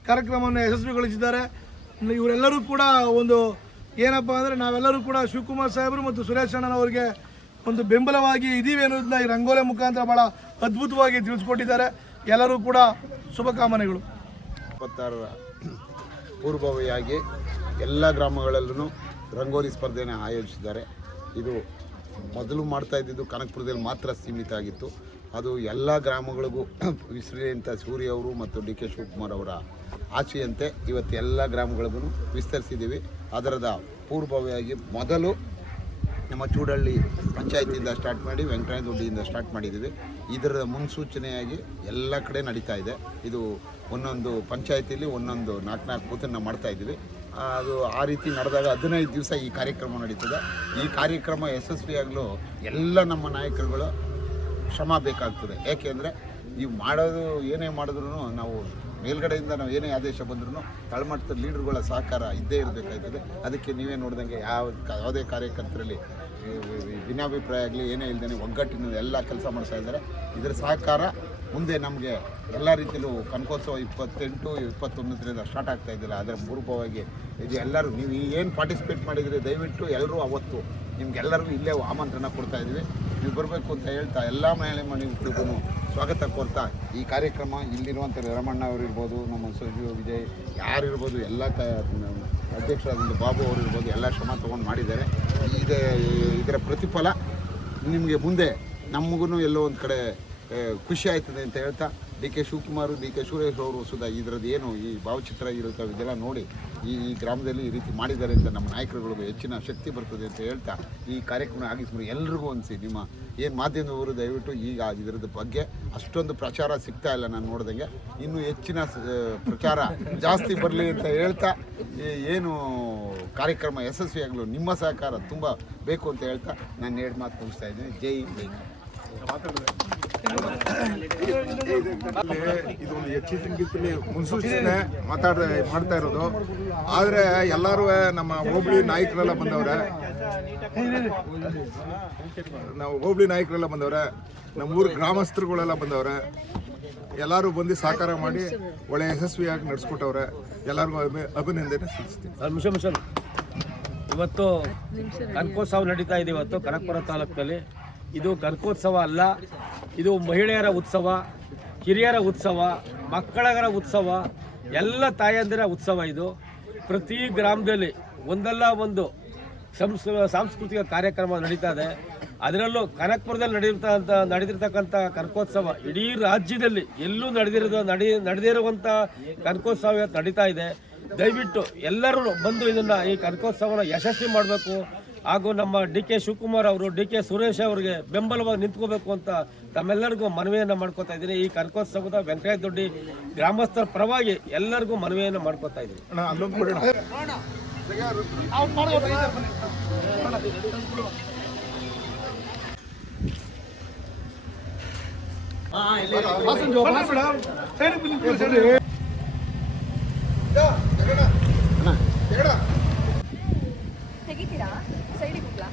ಕಾರ್ಯಕ್ರಮವನ್ನು ಯಶಸ್ವಿಗೊಳಿಸಿದ್ದಾರೆ. ಇವರೆಲ್ಲರೂ ಕೂಡ ಒಂದು ಏನಪ್ಪ ಅಂದರೆ ನಾವೆಲ್ಲರೂ ಕೂಡ ಶಿವಕುಮಾರ್ ಸಾಹೇಬರು ಮತ್ತು ಸುರೇಶ್ ಅಣ್ಣನವರಿಗೆ ಒಂದು ಬೆಂಬಲವಾಗಿ ಇದ್ದೀವಿ ಅನ್ನೋದನ್ನ ಈ ರಂಗೋಲಿ ಮುಖಾಂತರ ಭಾಳ ಅದ್ಭುತವಾಗಿ ತಿಳಿಸ್ಕೊಟ್ಟಿದ್ದಾರೆ. ಎಲ್ಲರೂ ಕೂಡ ಶುಭಕಾಮನೆಗಳು. 26ರ ಪೂರ್ವಭಾವಿಯಾಗಿ ಎಲ್ಲ ಗ್ರಾಮಗಳಲ್ಲೂ ರಂಗೋಲಿ ಸ್ಪರ್ಧೆಯನ್ನು ಆಯೋಜಿಸಿದ್ದಾರೆ. ಇದು ಮೊದಲು ಮಾಡ್ತಾ ಇದ್ದಿದ್ದು ಕನಕಪುರದಲ್ಲಿ ಮಾತ್ರ ಸೀಮಿತ ಆಗಿತ್ತು. ಅದು ಎಲ್ಲ ಗ್ರಾಮಗಳಿಗೂ ವಿಸ್ತರಿಸಿ ಅಂತ ಸೂರ್ಯ ಅವರು ಮತ್ತು ಡಿ ಕೆ ಶಿವಕುಮಾರ್ ಅವರ ಆಸೆಯಂತೆ ಇವತ್ತು ಎಲ್ಲ ಗ್ರಾಮಗಳಿಗೂ ವಿಸ್ತರಿಸಿದ್ದೀವಿ. ಅದರದ ಪೂರ್ವಭಾವಿಯಾಗಿ ಮೊದಲು ನಮ್ಮ ಚೂಡಹಳ್ಳಿ ಪಂಚಾಯತಿಯಿಂದ ಸ್ಟಾರ್ಟ್ ಮಾಡಿ ವೆಂಕಟರಾಯನದೊಡ್ಡಿಯಿಂದ ಸ್ಟಾರ್ಟ್ ಮಾಡಿದ್ದೀವಿ. ಇದರ ಮುನ್ಸೂಚನೆಯಾಗಿ ಎಲ್ಲ ಕಡೆ ನಡೀತಾ ಇದೆ. ಇದು ಒಂದೊಂದು ಪಂಚಾಯತಿಯಲ್ಲಿ ಒಂದೊಂದು 4 ಬೂತನ್ನು ಮಾಡ್ತಾಯಿದ್ದೀವಿ. ಅದು ಆ ರೀತಿ ನಡೆದಾಗ 15 ದಿವಸ ಈ ಕಾರ್ಯಕ್ರಮ ನಡೀತದೆ. ಈ ಕಾರ್ಯಕ್ರಮ ಯಶಸ್ವಿಯಾಗಲು ಎಲ್ಲ ನಮ್ಮ ನಾಯಕರುಗಳು ಶ್ರಮ ಬೇಕಾಗ್ತದೆ. ಏಕೆಂದರೆ ನೀವು ಮಾಡೋದು ಏನೇ ಮಾಡಿದ್ರೂ ನಾವು ಮೇಲ್ಗಡೆಯಿಂದ ನಾವು ಏನೇ ಆದೇಶ ಬಂದ್ರೂ ತಳಮಟ್ಟದ ಲೀಡರ್ಗಳ ಸಹಕಾರ ಇದ್ದೇ ಇರಬೇಕಾಗ್ತದೆ. ಅದಕ್ಕೆ ನೀವೇ ನೋಡ್ದಂಗೆ ಯಾವುದೇ ಕಾರ್ಯಕರ್ತರಲ್ಲಿ ಭಿನ್ನಾಭಿಪ್ರಾಯ ಆಗಲಿ ಏನೇ ಇಲ್ಲದೇ ಒಗ್ಗಟ್ಟಿನಿಂದ ಎಲ್ಲ ಕೆಲಸ ಮಾಡ್ತಾ ಇದ್ದಾರೆ. ಇದರ ಸಹಕಾರ ಮುಂದೆ ನಮಗೆ ಎಲ್ಲ ರೀತಿಯಲ್ಲೂ ಕನಕೋತ್ಸವ 28, 21ರಿಂದ ಸ್ಟಾರ್ಟ್ ಆಗ್ತಾ ಇದ್ದಿಲ್ಲ. ಅದರ ಪೂರ್ವವಾಗಿ ಇದು ಎಲ್ಲರೂ ನೀವು ಏನು ಪಾರ್ಟಿಸಿಪೇಟ್ ಮಾಡಿದರೆ ದಯವಿಟ್ಟು ಎಲ್ಲರೂ ಅವತ್ತು ನಿಮ್ಗೆಲ್ಲರಿಗೂ ಇಲ್ಲೇ ಆಮಂತ್ರಣ ಕೊಡ್ತಾ ಇದ್ವಿ. ನೀವು ಬರಬೇಕು ಅಂತ ಹೇಳ್ತಾ ಎಲ್ಲ ಮಹಿಳೆ ಮನೆಗಳಿಗೂ ಸ್ವಾಗತ ಕೋರ್ತಾ ಈ ಕಾರ್ಯಕ್ರಮ ಇಲ್ಲಿರುವಂಥ ರಮಣ್ಣ ಅವರಿರ್ಬೋದು, ನಮ್ಮ ಸಂಜೀವ್ ವಿಜಯ್ ಯಾರಿರ್ಬೋದು, ಎಲ್ಲ ಅಧ್ಯಕ್ಷರಾದ ಬಾಬು ಅವರು ಇರ್ಬೋದು, ಎಲ್ಲ ಶ್ರಮ ತೊಗೊಂಡು ಮಾಡಿದ್ದಾರೆ. ಇದರ ಪ್ರತಿಫಲ ನಿಮಗೆ ಮುಂದೆ ನಮಗೂ ಎಲ್ಲೋ ಒಂದು ಕಡೆ ಖುಷಿ ಆಯ್ತದೆ ಅಂತ ಹೇಳ್ತಾ D K Shivakumar, D K Suresh ಅವರು ಸುಧಾ ಇದರದ್ದು ಏನು ಈ ಭಾವಚಿತ್ರ ಇರುತ್ತೆ ಇದೆಲ್ಲ ನೋಡಿ ಈ ಗ್ರಾಮದಲ್ಲಿ ಈ ರೀತಿ ಮಾಡಿದ್ದಾರೆ ಅಂತ ನಮ್ಮ ನಾಯಕರುಗಳಿಗೂ ಹೆಚ್ಚಿನ ಶಕ್ತಿ ಬರ್ತದೆ ಅಂತ ಹೇಳ್ತಾ ಈ ಕಾರ್ಯಕ್ರಮ ಆಗಿಸ್ಬಿಟ್ಟು ಎಲ್ರಿಗೂ ಅನಿಸಿ ನಿಮ್ಮ ಏನು ಮಾಧ್ಯಮದವರು ದಯವಿಟ್ಟು ಈಗ ಇದರದ್ದು ಬಗ್ಗೆ ಅಷ್ಟೊಂದು ಪ್ರಚಾರ ಸಿಗ್ತಾ ಇಲ್ಲ ನಾನು ನೋಡ್ದಂಗೆ. ಇನ್ನೂ ಹೆಚ್ಚಿನ ಪ್ರಚಾರ ಜಾಸ್ತಿ ಬರಲಿ ಅಂತ ಹೇಳ್ತಾ ಏನು ಕಾರ್ಯಕ್ರಮ ಯಶಸ್ವಿಯಾಗಲು ನಿಮ್ಮ ಸಹಕಾರ ತುಂಬ ಬೇಕು ಅಂತ ಹೇಳ್ತಾ ನಾನು 2 ಮಾತು ಮುಗಿಸ್ತಾ ಇದ್ದೀನಿ. ಜೈ ಜೈ. ಇದೊಂದು ಹೆಚ್ಚಿನ ಮುನ್ಸೂಚನೆ ಮಾಡ್ತಾ ಇರೋದು. ಆದರೆ ಎಲ್ಲರೂ ನಮ್ಮ ಹೋಬಳಿ ನಾಯಕರೆಲ್ಲ ಬಂದವ್ರೆ, ನಮ್ಮೂರು ಗ್ರಾಮಸ್ಥರುಗಳೆಲ್ಲ ಬಂದವ್ರೆ. ಎಲ್ಲರೂ ಬಂದು ಸಹಕಾರ ಮಾಡಿ ಒಳ್ಳೆ ಯಶಸ್ವಿಯಾಗಿ ನಡೆಸ್ಕೊಟ್ಟವ್ರೆ. ಎಲ್ಲರಿಗೂ ಅಭಿನಂದನೆ ಸಲ್ಲಿಸ್ತೀನಿ. ಇವತ್ತು ಕನಕೋತ್ಸವ ನಡೀತಾ ಇದೆ. ಇವತ್ತು ಕನಕಪುರ ತಾಲೂಕಿನಲ್ಲಿ ಇದು ಕನಕೋತ್ಸವ ಅಲ್ಲ, ಇದು ಮಹಿಳೆಯರ ಉತ್ಸವ, ಹಿರಿಯರ ಉತ್ಸವ, ಮಕ್ಕಳರ ಉತ್ಸವ, ಎಲ್ಲ ತಾಯಂದಿರ ಉತ್ಸವ. ಇದು ಪ್ರತಿ ಗ್ರಾಮದಲ್ಲಿ ಒಂದಲ್ಲ ಒಂದು ಸಾಂಸ್ಕೃತಿಕ ಕಾರ್ಯಕ್ರಮ ನಡೀತಾ ಇದೆ. ಅದರಲ್ಲೂ ಕನಕಪುರದಲ್ಲಿ ನಡೆದಿರ್ತಕ್ಕಂಥ ಕನಕೋತ್ಸವ ಇಡೀ ರಾಜ್ಯದಲ್ಲಿ ಎಲ್ಲೂ ನಡೆದಿರುವಂಥ ಕನಕೋತ್ಸವ ಇವತ್ತು ನಡೀತಾ ಇದೆ. ದಯವಿಟ್ಟು ಎಲ್ಲರೂ ಬಂದು ಇದನ್ನು ಈ ಕನಕೋತ್ಸವನ ಯಶಸ್ವಿ ಮಾಡಬೇಕು. ಹಾಗೂ ನಮ್ಮ ಡಿ ಕೆ ಶಿವಕುಮಾರ್ ಅವರು, ಡಿ ಕೆ ಸುರೇಶ್ ಅವರಿಗೆ ಬೆಂಬಲವಾಗಿ ನಿಂತ್ಕೋಬೇಕು ಅಂತ ತಮ್ಮೆಲ್ಲರಿಗೂ ಮನವಿಯನ್ನು ಮಾಡ್ಕೋತಾ ಇದ್ದೀನಿ. ಈ ಕನಕೋತ್ಸವದ ವೆಂಕಟರಾಯನದೊಡ್ಡಿ ಗ್ರಾಮಸ್ಥರ ಪರವಾಗಿ ಎಲ್ಲರಿಗೂ ಮನವಿಯನ್ನು ಮಾಡ್ಕೋತಾ ಇದ್ದೀನಿ. ತೆಗಿತೀರಾ ಸೈಡಿಗೆ ಹೋಗ್ಲಾ?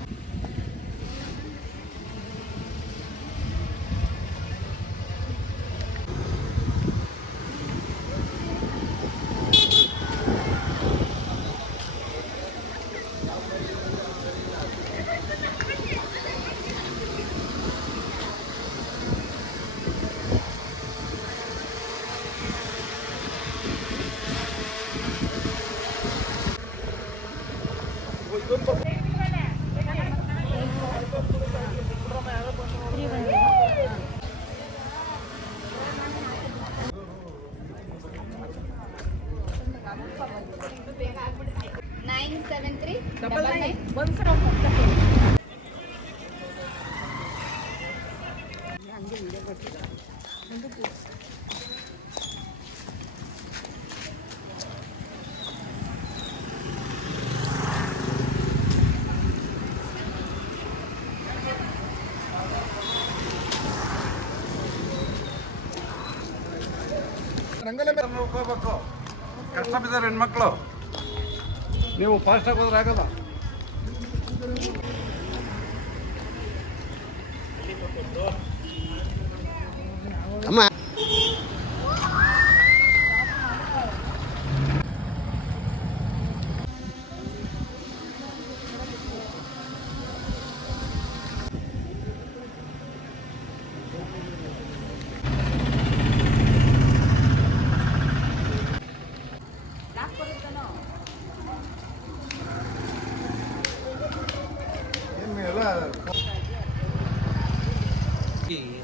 ಹೋಗ್ಬೇಕು. ಕಷ್ಟ ಬಿದ್ದಾರೆ ಹೆಣ್ಮಕ್ಳು, ನೀವು ಫಾಸ್ಟಾಗಿ ಹೋದ್ರೆ ಆಗಲ್ಲ.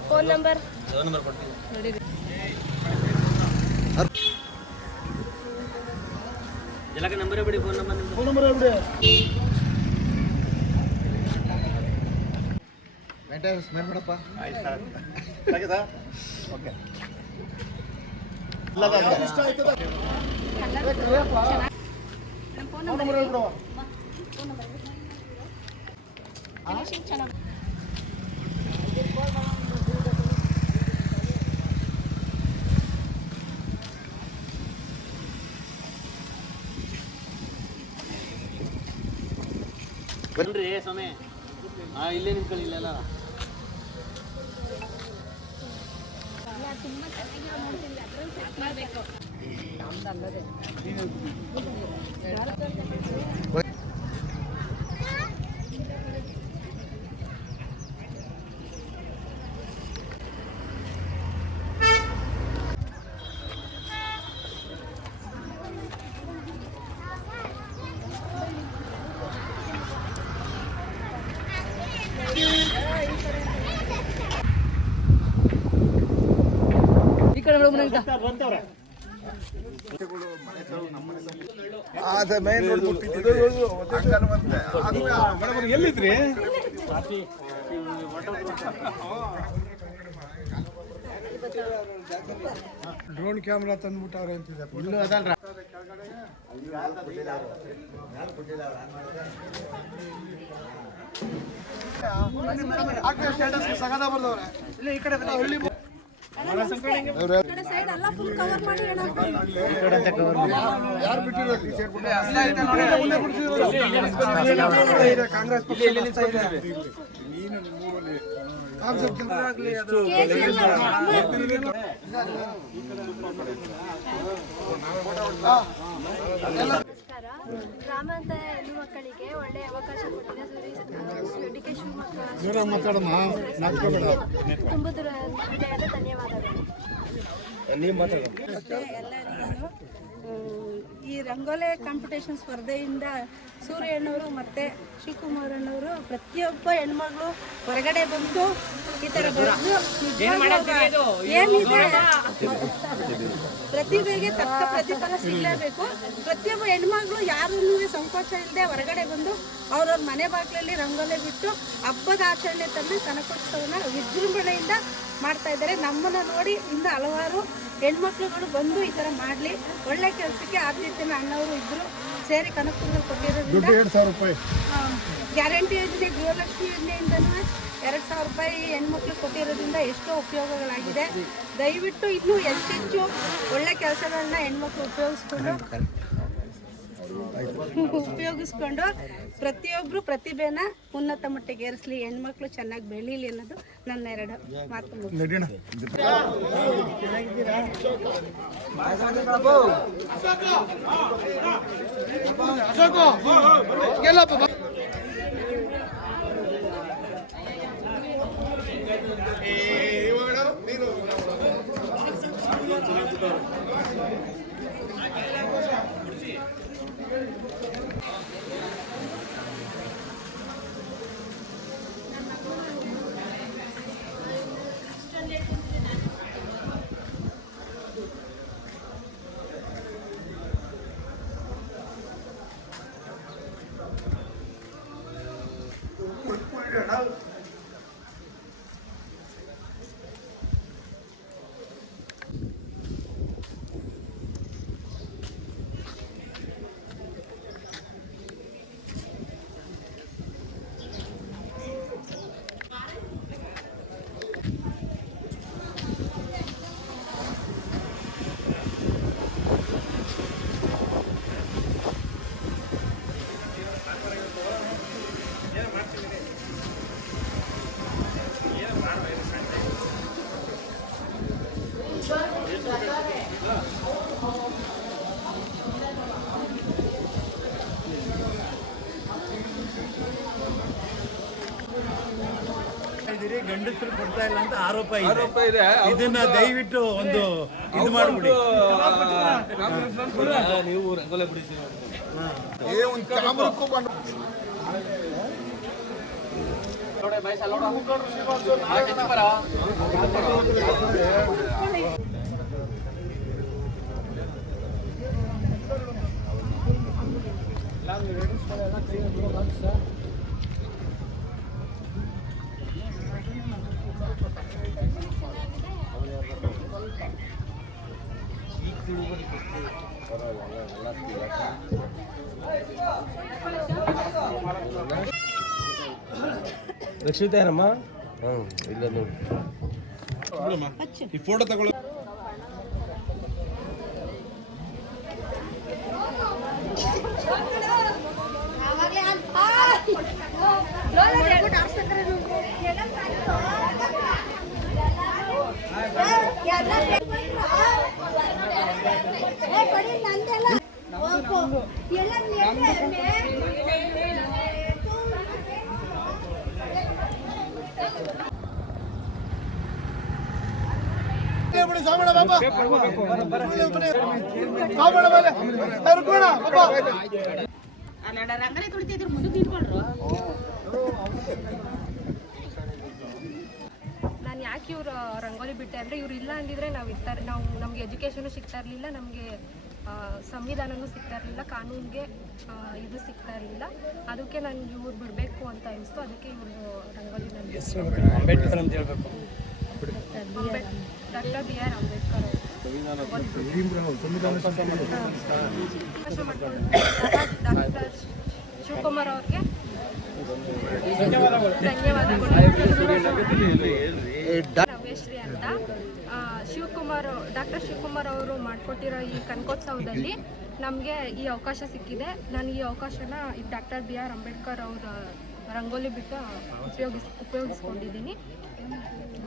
ಫೋನ್ ನಂಬರ್ ಸ್ಮೆಲ್ ಮಾಡಪ್ಪ. ಓಕೆ. ಬನ್ರಿ ಸ್ವಾಮಿ, ಇಲ್ಲೇ ನಿಂತ್ಕೊಳ್ಳಿ, ಇಲ್ಲೆಲ್ಲ ಎಲ್ಲಿದ್ರಿ? ಡ್ರೋನ್ ಕ್ಯಾಮ್ರಾ ತಂದ್ಬಿಟ್ಟವ್ರೆ ಅಂತಿದೆ. ಸಗದ ಬರ್ದವ್ರೆ ಇಲ್ಲ ಈ ಕಡೆ ಹಳ್ಳಿ ಯಾರು ಬಿಟ್ಟಿರೋದು ಕಾಂಗ್ರೆಸ್ ಗ್ರಾಮಾಂತರ ಹೆಣ್ಣು ಮಕ್ಕಳಿಗೆ ಒಳ್ಳೆಯ ಅವಕಾಶ ಕೊಟ್ಟಿದೆ ಡಿ ಕೆ ಶಿವಕುಮಾರ್. ತುಂಬ ಹೃದಯದ ಧನ್ಯವಾದಗಳು. ಎಲ್ಲರಿಗೂ ಈ ರಂಗೋಲಿ ಕಾಂಪಿಟೇಷನ್ ಸ್ಪರ್ಧೆಯಿಂದ ಸೂರ್ಯಣ್ಣವರು ಮತ್ತು ಶಿವಕುಮಾರ್ ಅಣ್ಣವರು ಪ್ರತಿಯೊಬ್ಬ ಹೆಣ್ಮಗಳು ಹೊರಗಡೆ ಬಂದು ಈ ಥರ ಬರೆದು ಏನಿದೆ ಪ್ರತಿಭೆಗೆ ತಕ್ಕ ಪ್ರತಿಫಲ ಸಿಗಲೇಬೇಕು. ಪ್ರತಿಯೊಬ್ಬ ಹೆಣ್ಮಗಳು ಯಾರನ್ನೂ ಸಂಕೋಚ ಇಲ್ಲದೆ ಹೊರಗಡೆ ಬಂದು ಅವ್ರವ್ರ ಮನೆ ಬಾಗಿಲಲ್ಲಿ ರಂಗೋಲಿ ಬಿಟ್ಟು ಹಬ್ಬದ ಆಚರಣೆ ತಂದು ಕನಕೋತ್ಸವನ ವಿಜೃಂಭಣೆಯಿಂದ ಮಾಡ್ತಾ ಇದ್ದಾರೆ. ನಮ್ಮನ್ನು ನೋಡಿ ಇಂದ ಹಲವಾರು ಹೆಣ್ಮಕ್ಳುಗಳು ಬಂದು ಈ ಥರ ಮಾಡಲಿ, ಒಳ್ಳೆ ಕೆಲಸಕ್ಕೆ ಆದ್ಯತೆನ ಅಣ್ಣವರು ಇಬ್ಬರು ಸೇರಿ ಕನಕಪುರದಲ್ಲಿ ಕೊಟ್ಟಿರೋದ್ರಿಂದ ಗ್ಯಾರಂಟಿ ಯೋಜನೆ, ಗೃಹಲಕ್ಷ್ಮಿ ಯೋಜನೆಯಿಂದನೂ 2,000 ರೂಪಾಯಿ ಹೆಣ್ಮಕ್ಳು ಕೊಟ್ಟಿರೋದ್ರಿಂದ ಎಷ್ಟೋ ಉಪಯೋಗಗಳಾಗಿದೆ. ದಯವಿಟ್ಟು ಇನ್ನೂ ಹೆಚ್ಚೆಚ್ಚು ಒಳ್ಳೆ ಕೆಲಸಗಳನ್ನ ಹೆಣ್ಮಕ್ಳು ಉಪಯೋಗಿಸ್ಕೊಂಡು ಪ್ರತಿಯೊಬ್ಬರು ಪ್ರತಿಭೆನ ಉನ್ನತ ಮಟ್ಟಿಗೆ ಏರಿಸಲಿ, ಹೆಣ್ಮಕ್ಳು ಚೆನ್ನಾಗಿ ಬೆಳೀಲಿ ಅನ್ನೋದು ನನ್ನ 2 ಮಾತು. ಗಂಡಸರು ಕೊಡ್ತಾ ಇಲ್ಲ ಅಂತ ಆರೋಪ ಇದೆ. ಇದನ್ನ ದಯವಿಟ್ಟು ಒಂದು ಇದು ಮಾಡ್ಬಿಡಿ. ನೀವು ರಂಗೋಲೆ ಬಿಡಿಸಿ ರಕ್ಷಿತ ಯಾರಮ್ಮ? ಇಲ್ಲ ನೋಡಿ ಈ ಫೋಟೋ ತಗೊಳ್ಳಿ. ನಾನು ಯಾಕೆ ಇವ್ರು ರಂಗೋಲಿ ಬಿಟ್ಟೆ ಅಂದರೆ ಇವ್ರು ಇಲ್ಲ ಅಂದಿದ್ರೆ ನಮಗೆ ಎಜುಕೇಷನು ಸಿಗ್ತಾ ಇರಲಿಲ್ಲ, ನಮಗೆ ಸಂವಿಧಾನನೂ ಸಿಗ್ತಾ ಇರಲಿಲ್ಲ, ಕಾನೂನಿಗೆ ಇದು ಸಿಗ್ತಾ ಇರಲಿಲ್ಲ. ಅದಕ್ಕೆ ನನಗೆ ಇವ್ರು ಬಿಡಬೇಕು ಅಂತ ಅನಿಸ್ತು. ಅದಕ್ಕೆ ಇವ್ರದ್ದು ರಂಗೋಲಿ ಅಂಬೇಡ್ಕರ್ ಅಂತ ಹೇಳ್ಬೇಕು. Doctor BR Ambedkar doctor Shivakumar ಅವ್ರಿಗೆ ಧನ್ಯವಾದಗಳು. ರಮೇಶ್ರೀ ಅಂತ ಡಾಕ್ಟರ್ ಶಿವಕುಮಾರ್ ಅವರು ಮಾಡಿಕೊಟ್ಟಿರೋ ಈ ಕನಕೋತ್ಸವದಲ್ಲಿ ನಮಗೆ ಈ ಅವಕಾಶ ಸಿಕ್ಕಿದೆ. ನಾನು ಈ ಅವಕಾಶನ ಡಾಕ್ಟರ್ BR ಅಂಬೇಡ್ಕರ್ ಅವರ ರಂಗೋಲಿ ಬಿಟ್ಟು ಉಪಯೋಗಿಸ್ಕೊಂಡಿದ್ದೀನಿ.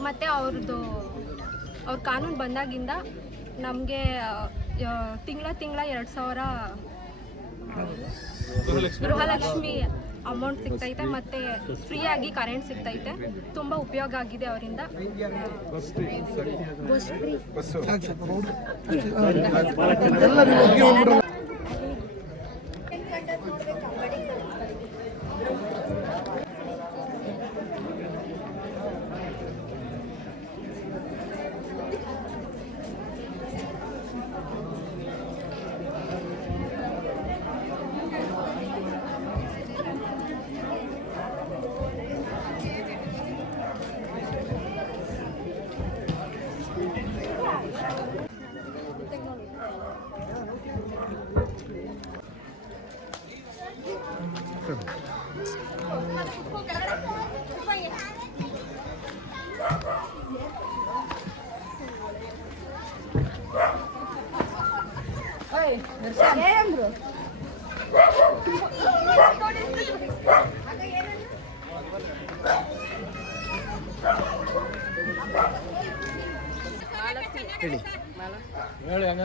ಮತ್ತು ಅವ್ರ ಕಾನೂನು ಬಂದಾಗಿಂದ ನಮಗೆ ತಿಂಗಳ 2,000 ಗೃಹಲಕ್ಷ್ಮಿ ಅಮೌಂಟ್ ಸಿಗ್ತೈತೆ ಮತ್ತು ಫ್ರೀಯಾಗಿ ಕರೆಂಟ್ ಸಿಗ್ತೈತೆ. ತುಂಬ ಉಪಯೋಗ ಆಗಿದೆ ಅವರಿಂದ.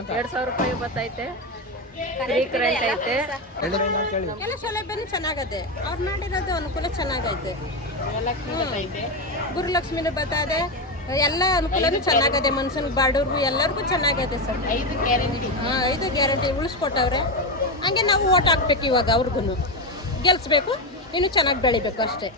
₹2,000 ಬರ್ತೈತೆ, ಫ್ರೀ ಕರೆಂಟ್ ಐತೆ, ಎಲ್ಲ ಸೌಲಭ್ಯನೂ ಚೆನ್ನಾಗದೆ. ಅವ್ರು ಮಾಡಿರೋದು ಅನುಕೂಲ ಚೆನ್ನಾಗೈತೆ. ಗುರುಲಕ್ಷ್ಮಿನೂ ಬರ್ತದೆ, ಎಲ್ಲ ಅನುಕೂಲನೂ ಚೆನ್ನಾಗದೆ. ಮನುಷ್ಯನಿಗೆ ಬಡವ್ರಿಗೂ ಎಲ್ಲರಿಗೂ ಚೆನ್ನಾಗೈತೆ ಸರ್. 5 ಗ್ಯಾರಂಟಿ ಉಳಿಸ್ಕೊಟ್ಟವ್ರೆ. ಹಂಗೆ ನಾವು ಓಟ್ ಹಾಕ್ಬೇಕು ಇವಾಗ ಅವ್ರಿಗೂ. ಗೆಲ್ಲಿಸ್ಬೇಕು, ಇನ್ನೂ ಚೆನ್ನಾಗಿ ಬೆಳಿಬೇಕು ಅಷ್ಟೇ.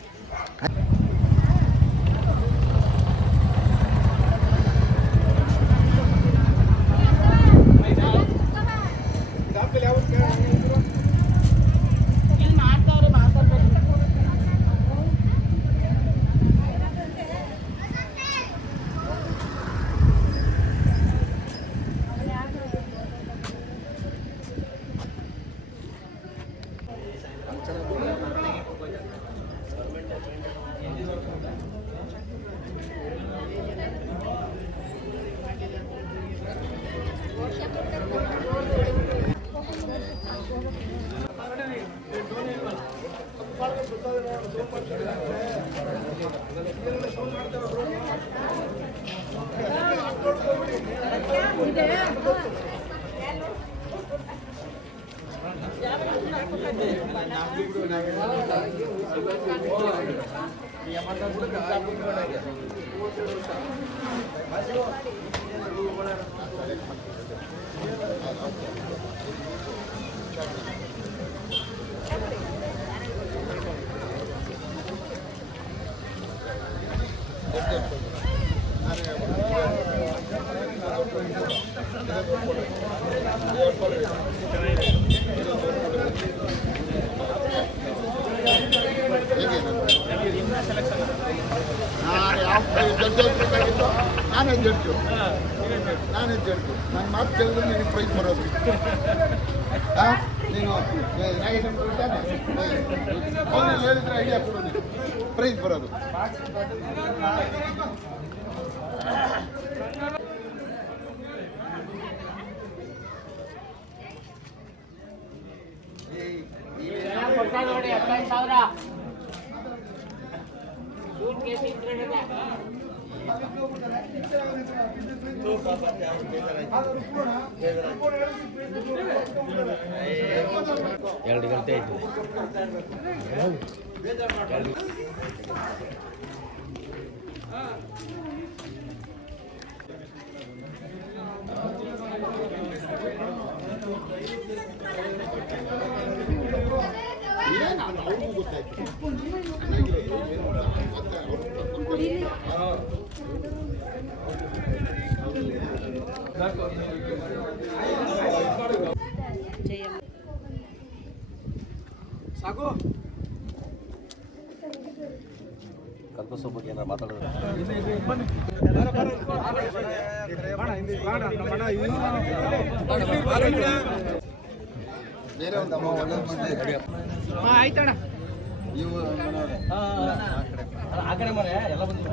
ನಾನೇ ಜಡ್ಜು. ನನ್ನ ಮಾತು ಕೇಳಿದ್ರೆ ನಿನಗೆ ಪ್ರೈಸ್ ಬರೋದು. ನೀನು ಅವನಲ್ಲಿ ಹೇಳಿದ್ರೆ ಐಡಿಯಾ ಕೊಡೋದು, ಪ್ರೈಸ್ ಬರೋದು. ಎರಡು ಗಂಟೆ ಆಯ್ತು. ಅವ್ರಿಗೂ ಗೊತ್ತಾಯ್ತು. ಸಾಕು ಕಲ್ಪಸೋ ಬಗ್ಗೆ ಏನಾರು ಮಾತಾಡೋದು. ಬೇರೆ ಒಂದು ಆಯ್ತಣ್ಣ. ಇವು ಆ ಕಡೆ ಮನೆ ಎಲ್ಲ ಬಂದು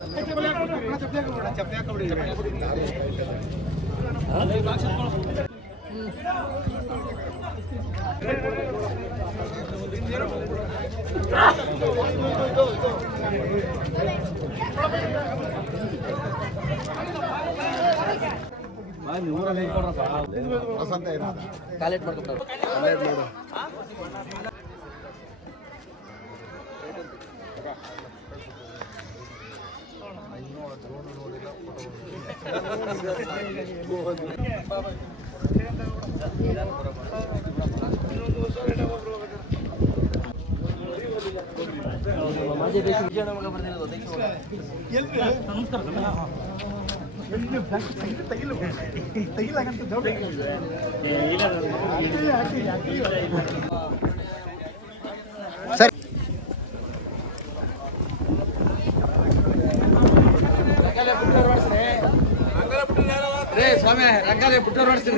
ವಸಂತ ಏನಾದ ಕಾಲೇಟ್ ಮಾಡ್ಕೊತಾರೆ. ನೋಡು. ಸ್ವಾಮಿ ರಂಗಾಲೆ ಬಿಟ್ಟವ್ರು ಮಾಡಿಸ್ರಿ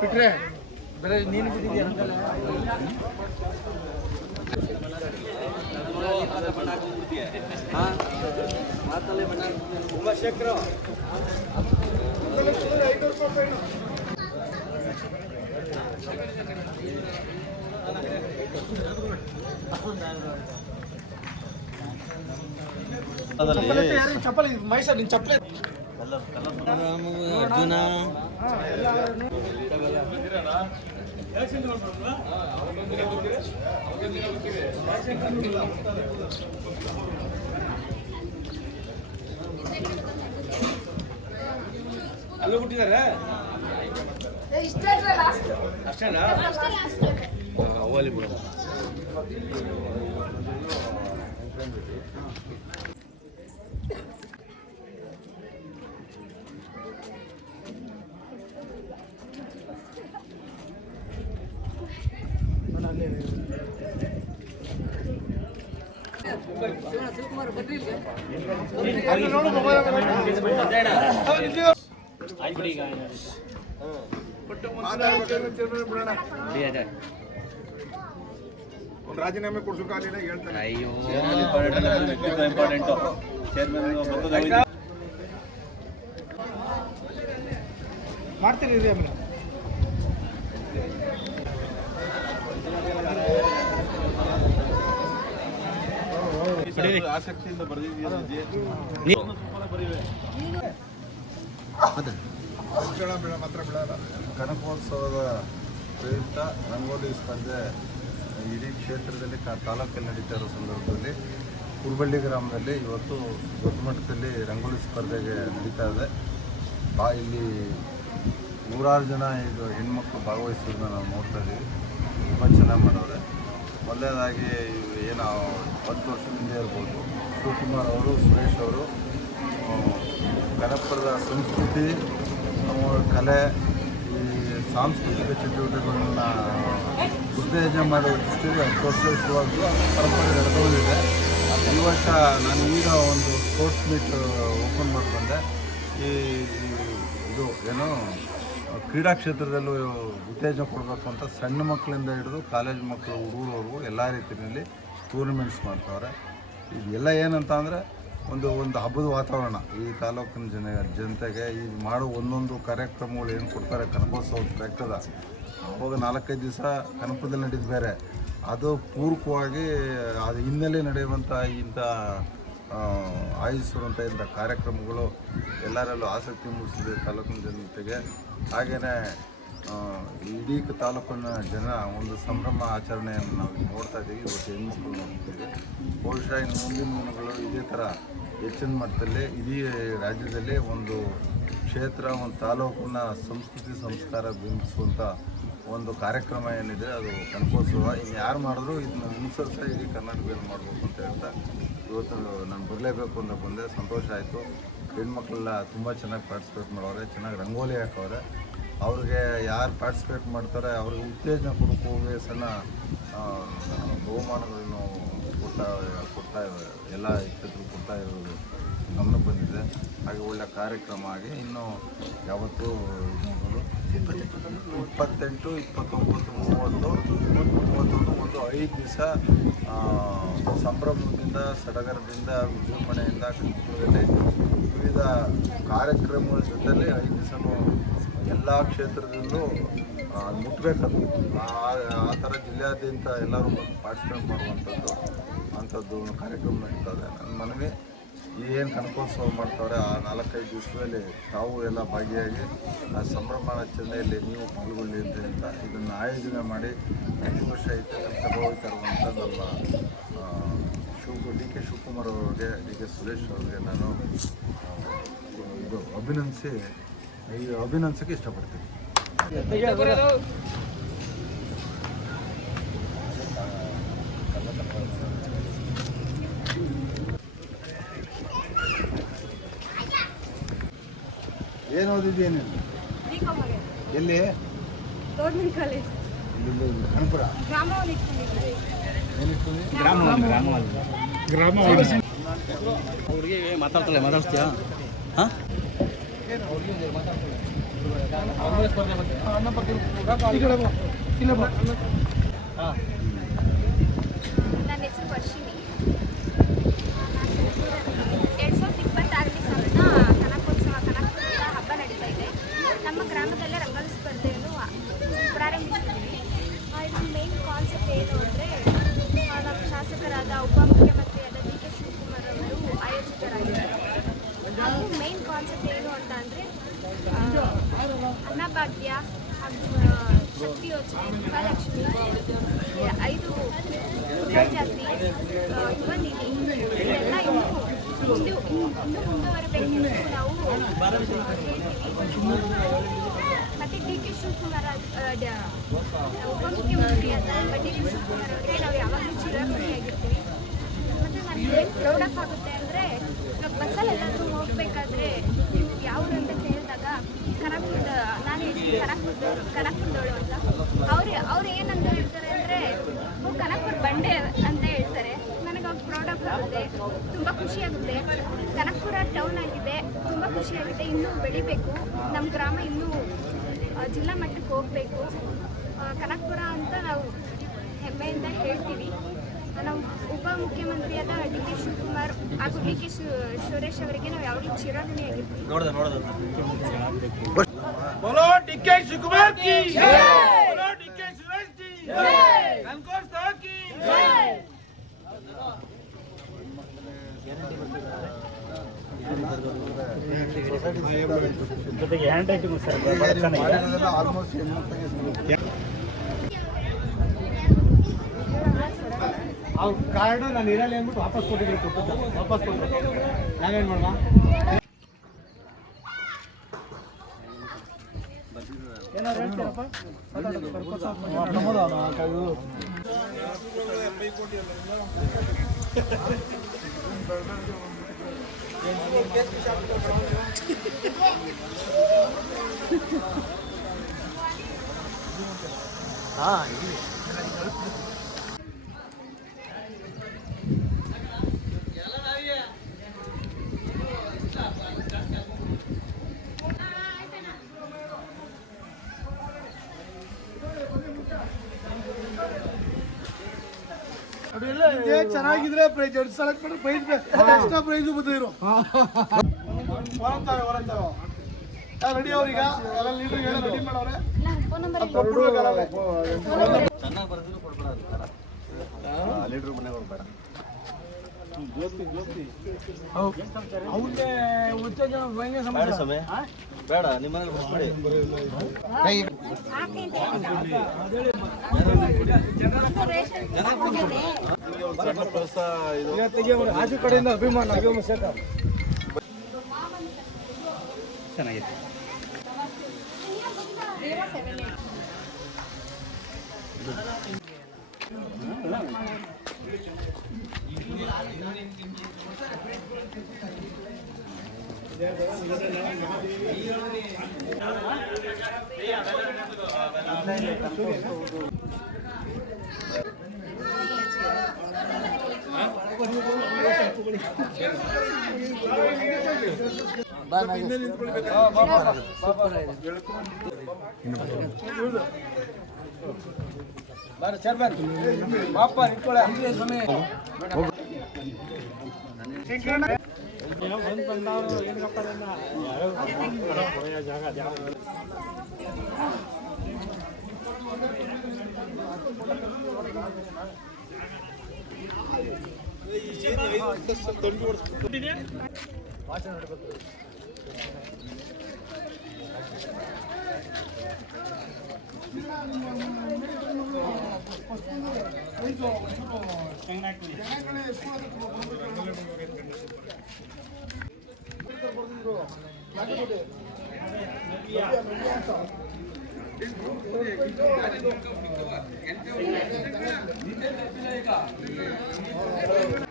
ಬಿಟ್ರೆ ಬೇರೆ ನೀನು ಬಿಟ್ಟಿದ್ಯಾ ಚಪ್ಪಲಿ ಮೈಸೂರು ನಿನ್ ಚಪ್ಪಲಿ ಅಲ್ಲೂ ಬಿಟ್ಟಿದ್ದಾರೆ ಅಷ್ಟೇನಾ ಅವಲಿ ಬಿಡು ಒಂದು ರಾಜೀನಾಮೆ ಕೊಡ್ಸೋಕಾಗಲಿಲ್ಲ ಹೇಳ್ತಾನೆ. ಅಯ್ಯೋ ಇಂಪಾರ್ಟೆಂಟು ಚೇರ್ಮನ್ ಮಾಡ್ತೀನಿ ರೀ ಆಮೇಲೆ ಆಸಕ್ತಿಯಿಂದ ಬರೆದಿದ್ದೀರಾ ಮಾತ್ರ ಬಿಡಲ್ಲ. ಕನಕೋತ್ಸವದ ಪ್ರಯುಕ್ತ ರಂಗೋಲಿ ಸ್ಪರ್ಧೆ ಇಡೀ ಕ್ಷೇತ್ರದಲ್ಲಿ ತಾಲೂಕಲ್ಲಿ ನಡೀತಾ ಇರೋ ಸಂದರ್ಭದಲ್ಲಿ ಕುರುಬಳ್ಳಿ ಗ್ರಾಮದಲ್ಲಿ ಇವತ್ತು ದೊಡ್ಡ ಮಟ್ಟದಲ್ಲಿ ರಂಗೋಲಿ ಸ್ಪರ್ಧೆಗೆ ನಡೀತಾ ಇದೆ. ಇಲ್ಲಿ 100 ಜನ ಇದು ಹೆಣ್ಮಕ್ಳು ಭಾಗವಹಿಸೋದನ್ನ ನಾವು ನೋಡ್ತಾ ಇದ್ದೀವಿ. ತುಂಬ ಚೆನ್ನಾಗಿ ಮಾಡೋರೆ. ಮೊದಲನೇದಾಗಿ ಏನು 10 ವರ್ಷದಿಂದ ಇರ್ಬೋದು ಶಿವಕುಮಾರ್ ಅವರು, ಸುರೇಶ್ ಅವರು ಕನಕಪುರದ ಸಂಸ್ಕೃತಿ, ಕಲೆ, ಈ ಸಾಂಸ್ಕೃತಿಕ ಚಟುವಟಿಕೆಗಳನ್ನ ಉತ್ತೇಜನ ಮಾಡೋ ದೃಷ್ಟಿಯಲ್ಲಿ 10 ವರ್ಷ ಶುರುವಾಗಲು ಪರಂಪರೆ ನಡೆದು ಬಂದಿದೆ. ಈ ವರ್ಷ ನಾನು ಈಗ ಒಂದು ಸ್ಪೋರ್ಟ್ಸ್ ಮೀಟ್ ಓಪನ್ ಮಾಡಿ ಬಂದೆ. ಇದು ಏನು ಕ್ರೀಡಾ ಕ್ಷೇತ್ರದಲ್ಲೂ ಉತ್ತೇಜನ ಕೊಡಬೇಕು ಅಂತ ಸಣ್ಣ ಮಕ್ಕಳಿಂದ ಹಿಡಿದು ಕಾಲೇಜ್ ಮಕ್ಕಳು ಹುಡುಗರವರೆಗೂ ಎಲ್ಲ ರೀತಿಯಲ್ಲಿ ಟೂರ್ನಮೆಂಟ್ಸ್ ಮಾಡ್ತಾವ್ರೆ. ಇದೆಲ್ಲ ಏನಂತ ಅಂದರೆ ಒಂದು ಹಬ್ಬದ ವಾತಾವರಣ ಈ ತಾಲೂಕಿನ ಜನತೆಗೆ ಈ ಮಾಡೋ ಒಂದೊಂದು ಕಾರ್ಯಕ್ರಮಗಳು ಏನು ಕೊಡ್ತಾರೆ ಕನಕೋತ್ಸವದ ಪ್ರಯುಕ್ತದ. ಅವಾಗ 4-5 ದಿವಸ ಕನಕಪುರದಲ್ಲಿ ನಡೆದು ಬೇರೆ, ಅದು ಪೂರಕವಾಗಿ ಅದು ಹಿನ್ನೆಲೆ ನಡೆಯುವಂಥ ಇಂಥ ಆಯೋಜಿಸುವಂಥ ಇಂಥ ಕಾರ್ಯಕ್ರಮಗಳು ಎಲ್ಲರಲ್ಲೂ ಆಸಕ್ತಿ ಮೂಡಿಸಿದೆ ತಾಲೂಕಿನ ಜನತೆಗೆ. ಹಾಗೆಯೇ ಇಡೀ ತಾಲೂಕಿನ ಜನ ಒಂದು ಸಂಭ್ರಮ ಆಚರಣೆಯನ್ನು ನಾವು ನೋಡ್ತಾ ಇದ್ದೀವಿ. ಇವತ್ತು ಹೆಣ್ಮಕ್ಳು ನೋಡ್ತಿದ್ದೀವಿ. ಬಹುಶಃ ಇನ್ನು ಮುಂದಿನ ದಿನಗಳು ಇದೇ ಥರ ಹೆಚ್ಚಿನ ಮಟ್ಟದಲ್ಲಿ ಇಡೀ ರಾಜ್ಯದಲ್ಲಿ ಒಂದು ಕ್ಷೇತ್ರ, ಒಂದು ತಾಲೂಕಿನ ಸಂಸ್ಕೃತಿ ಸಂಸ್ಕಾರ ಬಿಂಬಿಸುವಂಥ ಒಂದು ಕಾರ್ಯಕ್ರಮ ಏನಿದೆ ಅದು ಕನಕೋತ್ಸವ. ಇನ್ನು ಯಾರು ಮಾಡಿದ್ರು ಇದನ್ನ ಅನುಸರಿಸ ಇಡೀ ಕರ್ನಾಟಕದಲ್ಲಿ ಮಾಡಬೇಕು ಅಂತ ಹೇಳ್ತಾ ಇವತ್ತು ನಾನು ಬರಲೇಬೇಕು ಅಂತ ಬಂದೆ. ಸಂತೋಷ ಆಯಿತು. ಹೆಣ್ಮಕ್ಳೆಲ್ಲ ತುಂಬ ಚೆನ್ನಾಗಿ ಪಾರ್ಟಿಸಿಪೇಟ್ ಮಾಡೋರೆ, ಚೆನ್ನಾಗಿ ರಂಗೋಲಿ ಹಾಕೋರೆ. ಅವ್ರಿಗೆ ಯಾರು ಪಾರ್ಟಿಸಿಪೇಟ್ ಮಾಡ್ತಾರೆ ಅವ್ರಿಗೆ ಉತ್ತೇಜನ ಕೊಡೋಕೆ ಸಣ್ಣ ಬಹುಮಾನಗಳನ್ನು ಕೊಡ್ತಾ ಎಲ್ಲ ಕ್ಷೇತ್ರ ಕೊಡ್ತಾ ಇರೋದು ಗಮನಕ್ಕೆ ಬಂದಿದೆ. ಹಾಗೆ ಒಳ್ಳೆಯ ಕಾರ್ಯಕ್ರಮ ಆಗಿ ಇನ್ನು ಯಾವತ್ತೂ 28, 29, 30, 31 5 ದಿವಸ ಸಂಭ್ರಮದಿಂದ, ಸಡಗರದಿಂದ, ವಿಜೃಂಭಣೆಯಿಂದ ಕನಕಪುರದಲ್ಲಿ ವಿವಿಧ ಕಾರ್ಯಕ್ರಮಗಳ ಜೊತೆಯಲ್ಲಿ 5 ದಿವಸನೂ ಎಲ್ಲ ಕ್ಷೇತ್ರದಲ್ಲೂ ಮುಟ್ಟಬೇಕದು. ಆ ಥರ ಜಿಲ್ಲೆಯಾದ್ಯಂತ ಎಲ್ಲರೂ ಪಾರ್ಟಿಸಿಪೇಟ್ ಮಾಡುವಂಥದ್ದು ಅಂಥದ್ದು ಕಾರ್ಯಕ್ರಮ ನಡೀತದೆ. ನನ್ನ ಮನವಿ ಏನು ಕನಕೋತ್ಸವ ಮಾಡ್ತಾರೆ ಆ 4-5 ದಿವಸದಲ್ಲಿ ತಾವು ಎಲ್ಲ ಭಾಗಿಯಾಗಿ ಆ ಸಂಭ್ರಮಾಚರಣೆಯಲ್ಲಿ ನೀವು ಪಾಲ್ಗೊಳ್ಳಿ ಅಂತ ಇದನ್ನು ಆಯೋಜನೆ ಮಾಡಿ 5 ವರ್ಷ ತರುವಂಥ ನಮ್ಮ ಡಿ.ಕೆ. ಶಿವಕುಮಾರ್ ಅವರಿಗೆ, ಡಿ.ಕೆ. ಸುರೇಶ್ ಅವರಿಗೆ ನಾನು ಅಭಿನಂದಿಸೋಕ್ಕೆ ಇಷ್ಟಪಡ್ತೀನಿ. ಏನು ಓದಿದ್ದೇನೆ? ಎಲ್ಲಿ? ಕನಕಪುರ. ಅವ್ರಿಗೆ ಮಾತಾಡ್ತೀಯಾ? ಹಾಂ, ನನ್ನ ಹೆಸರು ವರ್ಷಿಣಿ. ಮೇನ್ ಕಾನ್ಸೆಪ್ಟ್ ಏನು ಅಂತ ಅಂದರೆ ಅನ್ನಭಾಗ್ಯ, ಶಕ್ತಿ ಯೋಜನೆ, ಗೃಹಲಕ್ಷ್ಮಿ, 5 ಜಾತಿ, ಯುವ ನಿಧಿ ಇದೆಲ್ಲ ಇನ್ನೂ ಮುಂದುವರಬೇಕು ನಾವು ಮತ್ತು ಡಿ ಕೆ ಶಿವಕುಮಾರ್ ಉಪಮುಖ್ಯಮಂತ್ರಿ ಅಂತ ಡಿ ಕೆ ಶಿವಕುಮಾರ್ ಅವರಿಗೆ ನಾವು ಯಾವಾಗಲೂ ಚಿರಋಣಿಯಾಗಿರ್ತೀವಿ. ಮತ್ತು ನನಗೆ ಏನು ಪ್ರೌಡ್ ಆಫ್ ಆಗುತ್ತೆ ಅಂದರೆ ಬಸ್ಸಲ್ಲಿ ಎಲ್ಲಾದರೂ ಹೋಗಬೇಕಾದ್ರೆ ನೀವು ಯಾವುದು ಅಂತ ಕೇಳಿದಾಗ ಕನಕಪುರದ, ನಾನು ಹೇಳ್ತೀನಿ ಕನಕಪುರದವಳು ಅಂತ. ಅವ್ರು ಏನಂತ ಹೇಳ್ತಾರೆ ಅಂದರೆ ಕನಕಪುರ ಬಂಡೆ ಅಂತ ಹೇಳ್ತಾರೆ. ನನಗೆ ಅವ್ರು ಪ್ರೌಡ್ ಆಫ್ ಆಗುತ್ತೆ, ತುಂಬ ಖುಷಿಯಾಗುತ್ತೆ. ಕನಕಪುರ ಟೌನ್ ಆಗಿದೆ, ತುಂಬ ಖುಷಿಯಾಗುತ್ತೆ. ಇನ್ನೂ ಬೆಳಿಬೇಕು, ನಮ್ಮ ಗ್ರಾಮ ಇನ್ನೂ ಜಿಲ್ಲಾ ಮಟ್ಟಕ್ಕೆ ಹೋಗಬೇಕು. ಕನಕಪುರ ಅಂತ ನಾವು ಹೆಮ್ಮೆಯಿಂದ ಹೇಳ್ತೀವಿ. ನಾವು ಉಪಮುಖ್ಯಮಂತ್ರಿಯಾದ ಡಿ ಕೆ ಶಿವಕುಮಾರ್ ಹಾಗೂ ಡಿ ಕೆ ಸುರೇಶ್ ಅವರಿಗೆ ನಾವು ಯಾವಾಗಲೂ ಚಿರಋಣಿಯಾಗಿರ್ತೀವಿ. बोलो डीके शिवकुमार की जय, बोलो डीके सुरेश की जय, कनकोर साहब की जय। ಜೊತೆಗೆ ಹ್ಯಾಂಡ್ ರೈಟಿಂಗ್ ಸರ್ ಭಾಳ ಚೆನ್ನಾಗಿದೆ. ಆಲ್ಮೋಸ್ಟ್ ಅವ್ರ ಕಾರ್ಡು ನಾನು ಇರಲ್ಲ ಅಂದ್ಬಿಟ್ಟು ವಾಪಸ್ ಕೊಟ್ಟಿದ್ರು. ನಾವೇನು ಮಾಡೋಣ? ಏನಾದ್ರು ಹೇಳ್ತೀರಪ್ಪ? ಇದೇ ಚೆನ್ನಾಗಿದ್ರೆ ಪ್ರೈಸ್ 2 ಸಲಕ್ಕೆ ಬಿಟ್ಟು ಪ್ರೈಸ್ ಎಕ್ಸ್ಟ್ರಾ ಪ್ರೈಸು ಬತ್ತಿದ್ರು ಹೊರಂತಾವೆ ರೆಡಿ ಅವ್ರೀಗ ಎಲ್ಲ ಲೀಡ್ರಿಗೆ ರೆಡಿ ಮಾಡವ್ರೆ. ಲೀಡ್ರ್ ಮನೆಗೆ ಹೋಗ್ಬೇಡ. ಅವ್ರಿಗೆ ಉತ್ತೇಜನ ಭಯಂಕರ ಸಮಸ್ಯೆ. ಬೇಡ ನಿಮ್ಮ ಮನೇಲಿ ಮಾಡಿ ಆಜು ಕಡೆಯಿಂದ ಅಭಿಮಾನ ಚೆನ್ನಾಗಿದೆ. ಬಾಪ ನಿಂತ್ಕೊಳ್ಳೆ ಅಂದ್ರೆ ಸಮಯ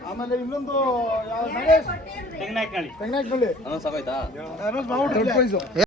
ಆಮೇಲೆ ಇನ್ನೊಂದು ತೆಂಗಿನಕಾಯಿ ತೆಂಗಿನಕಾಯಿ ಮಾಡ್ಬಿಟ್ರೆ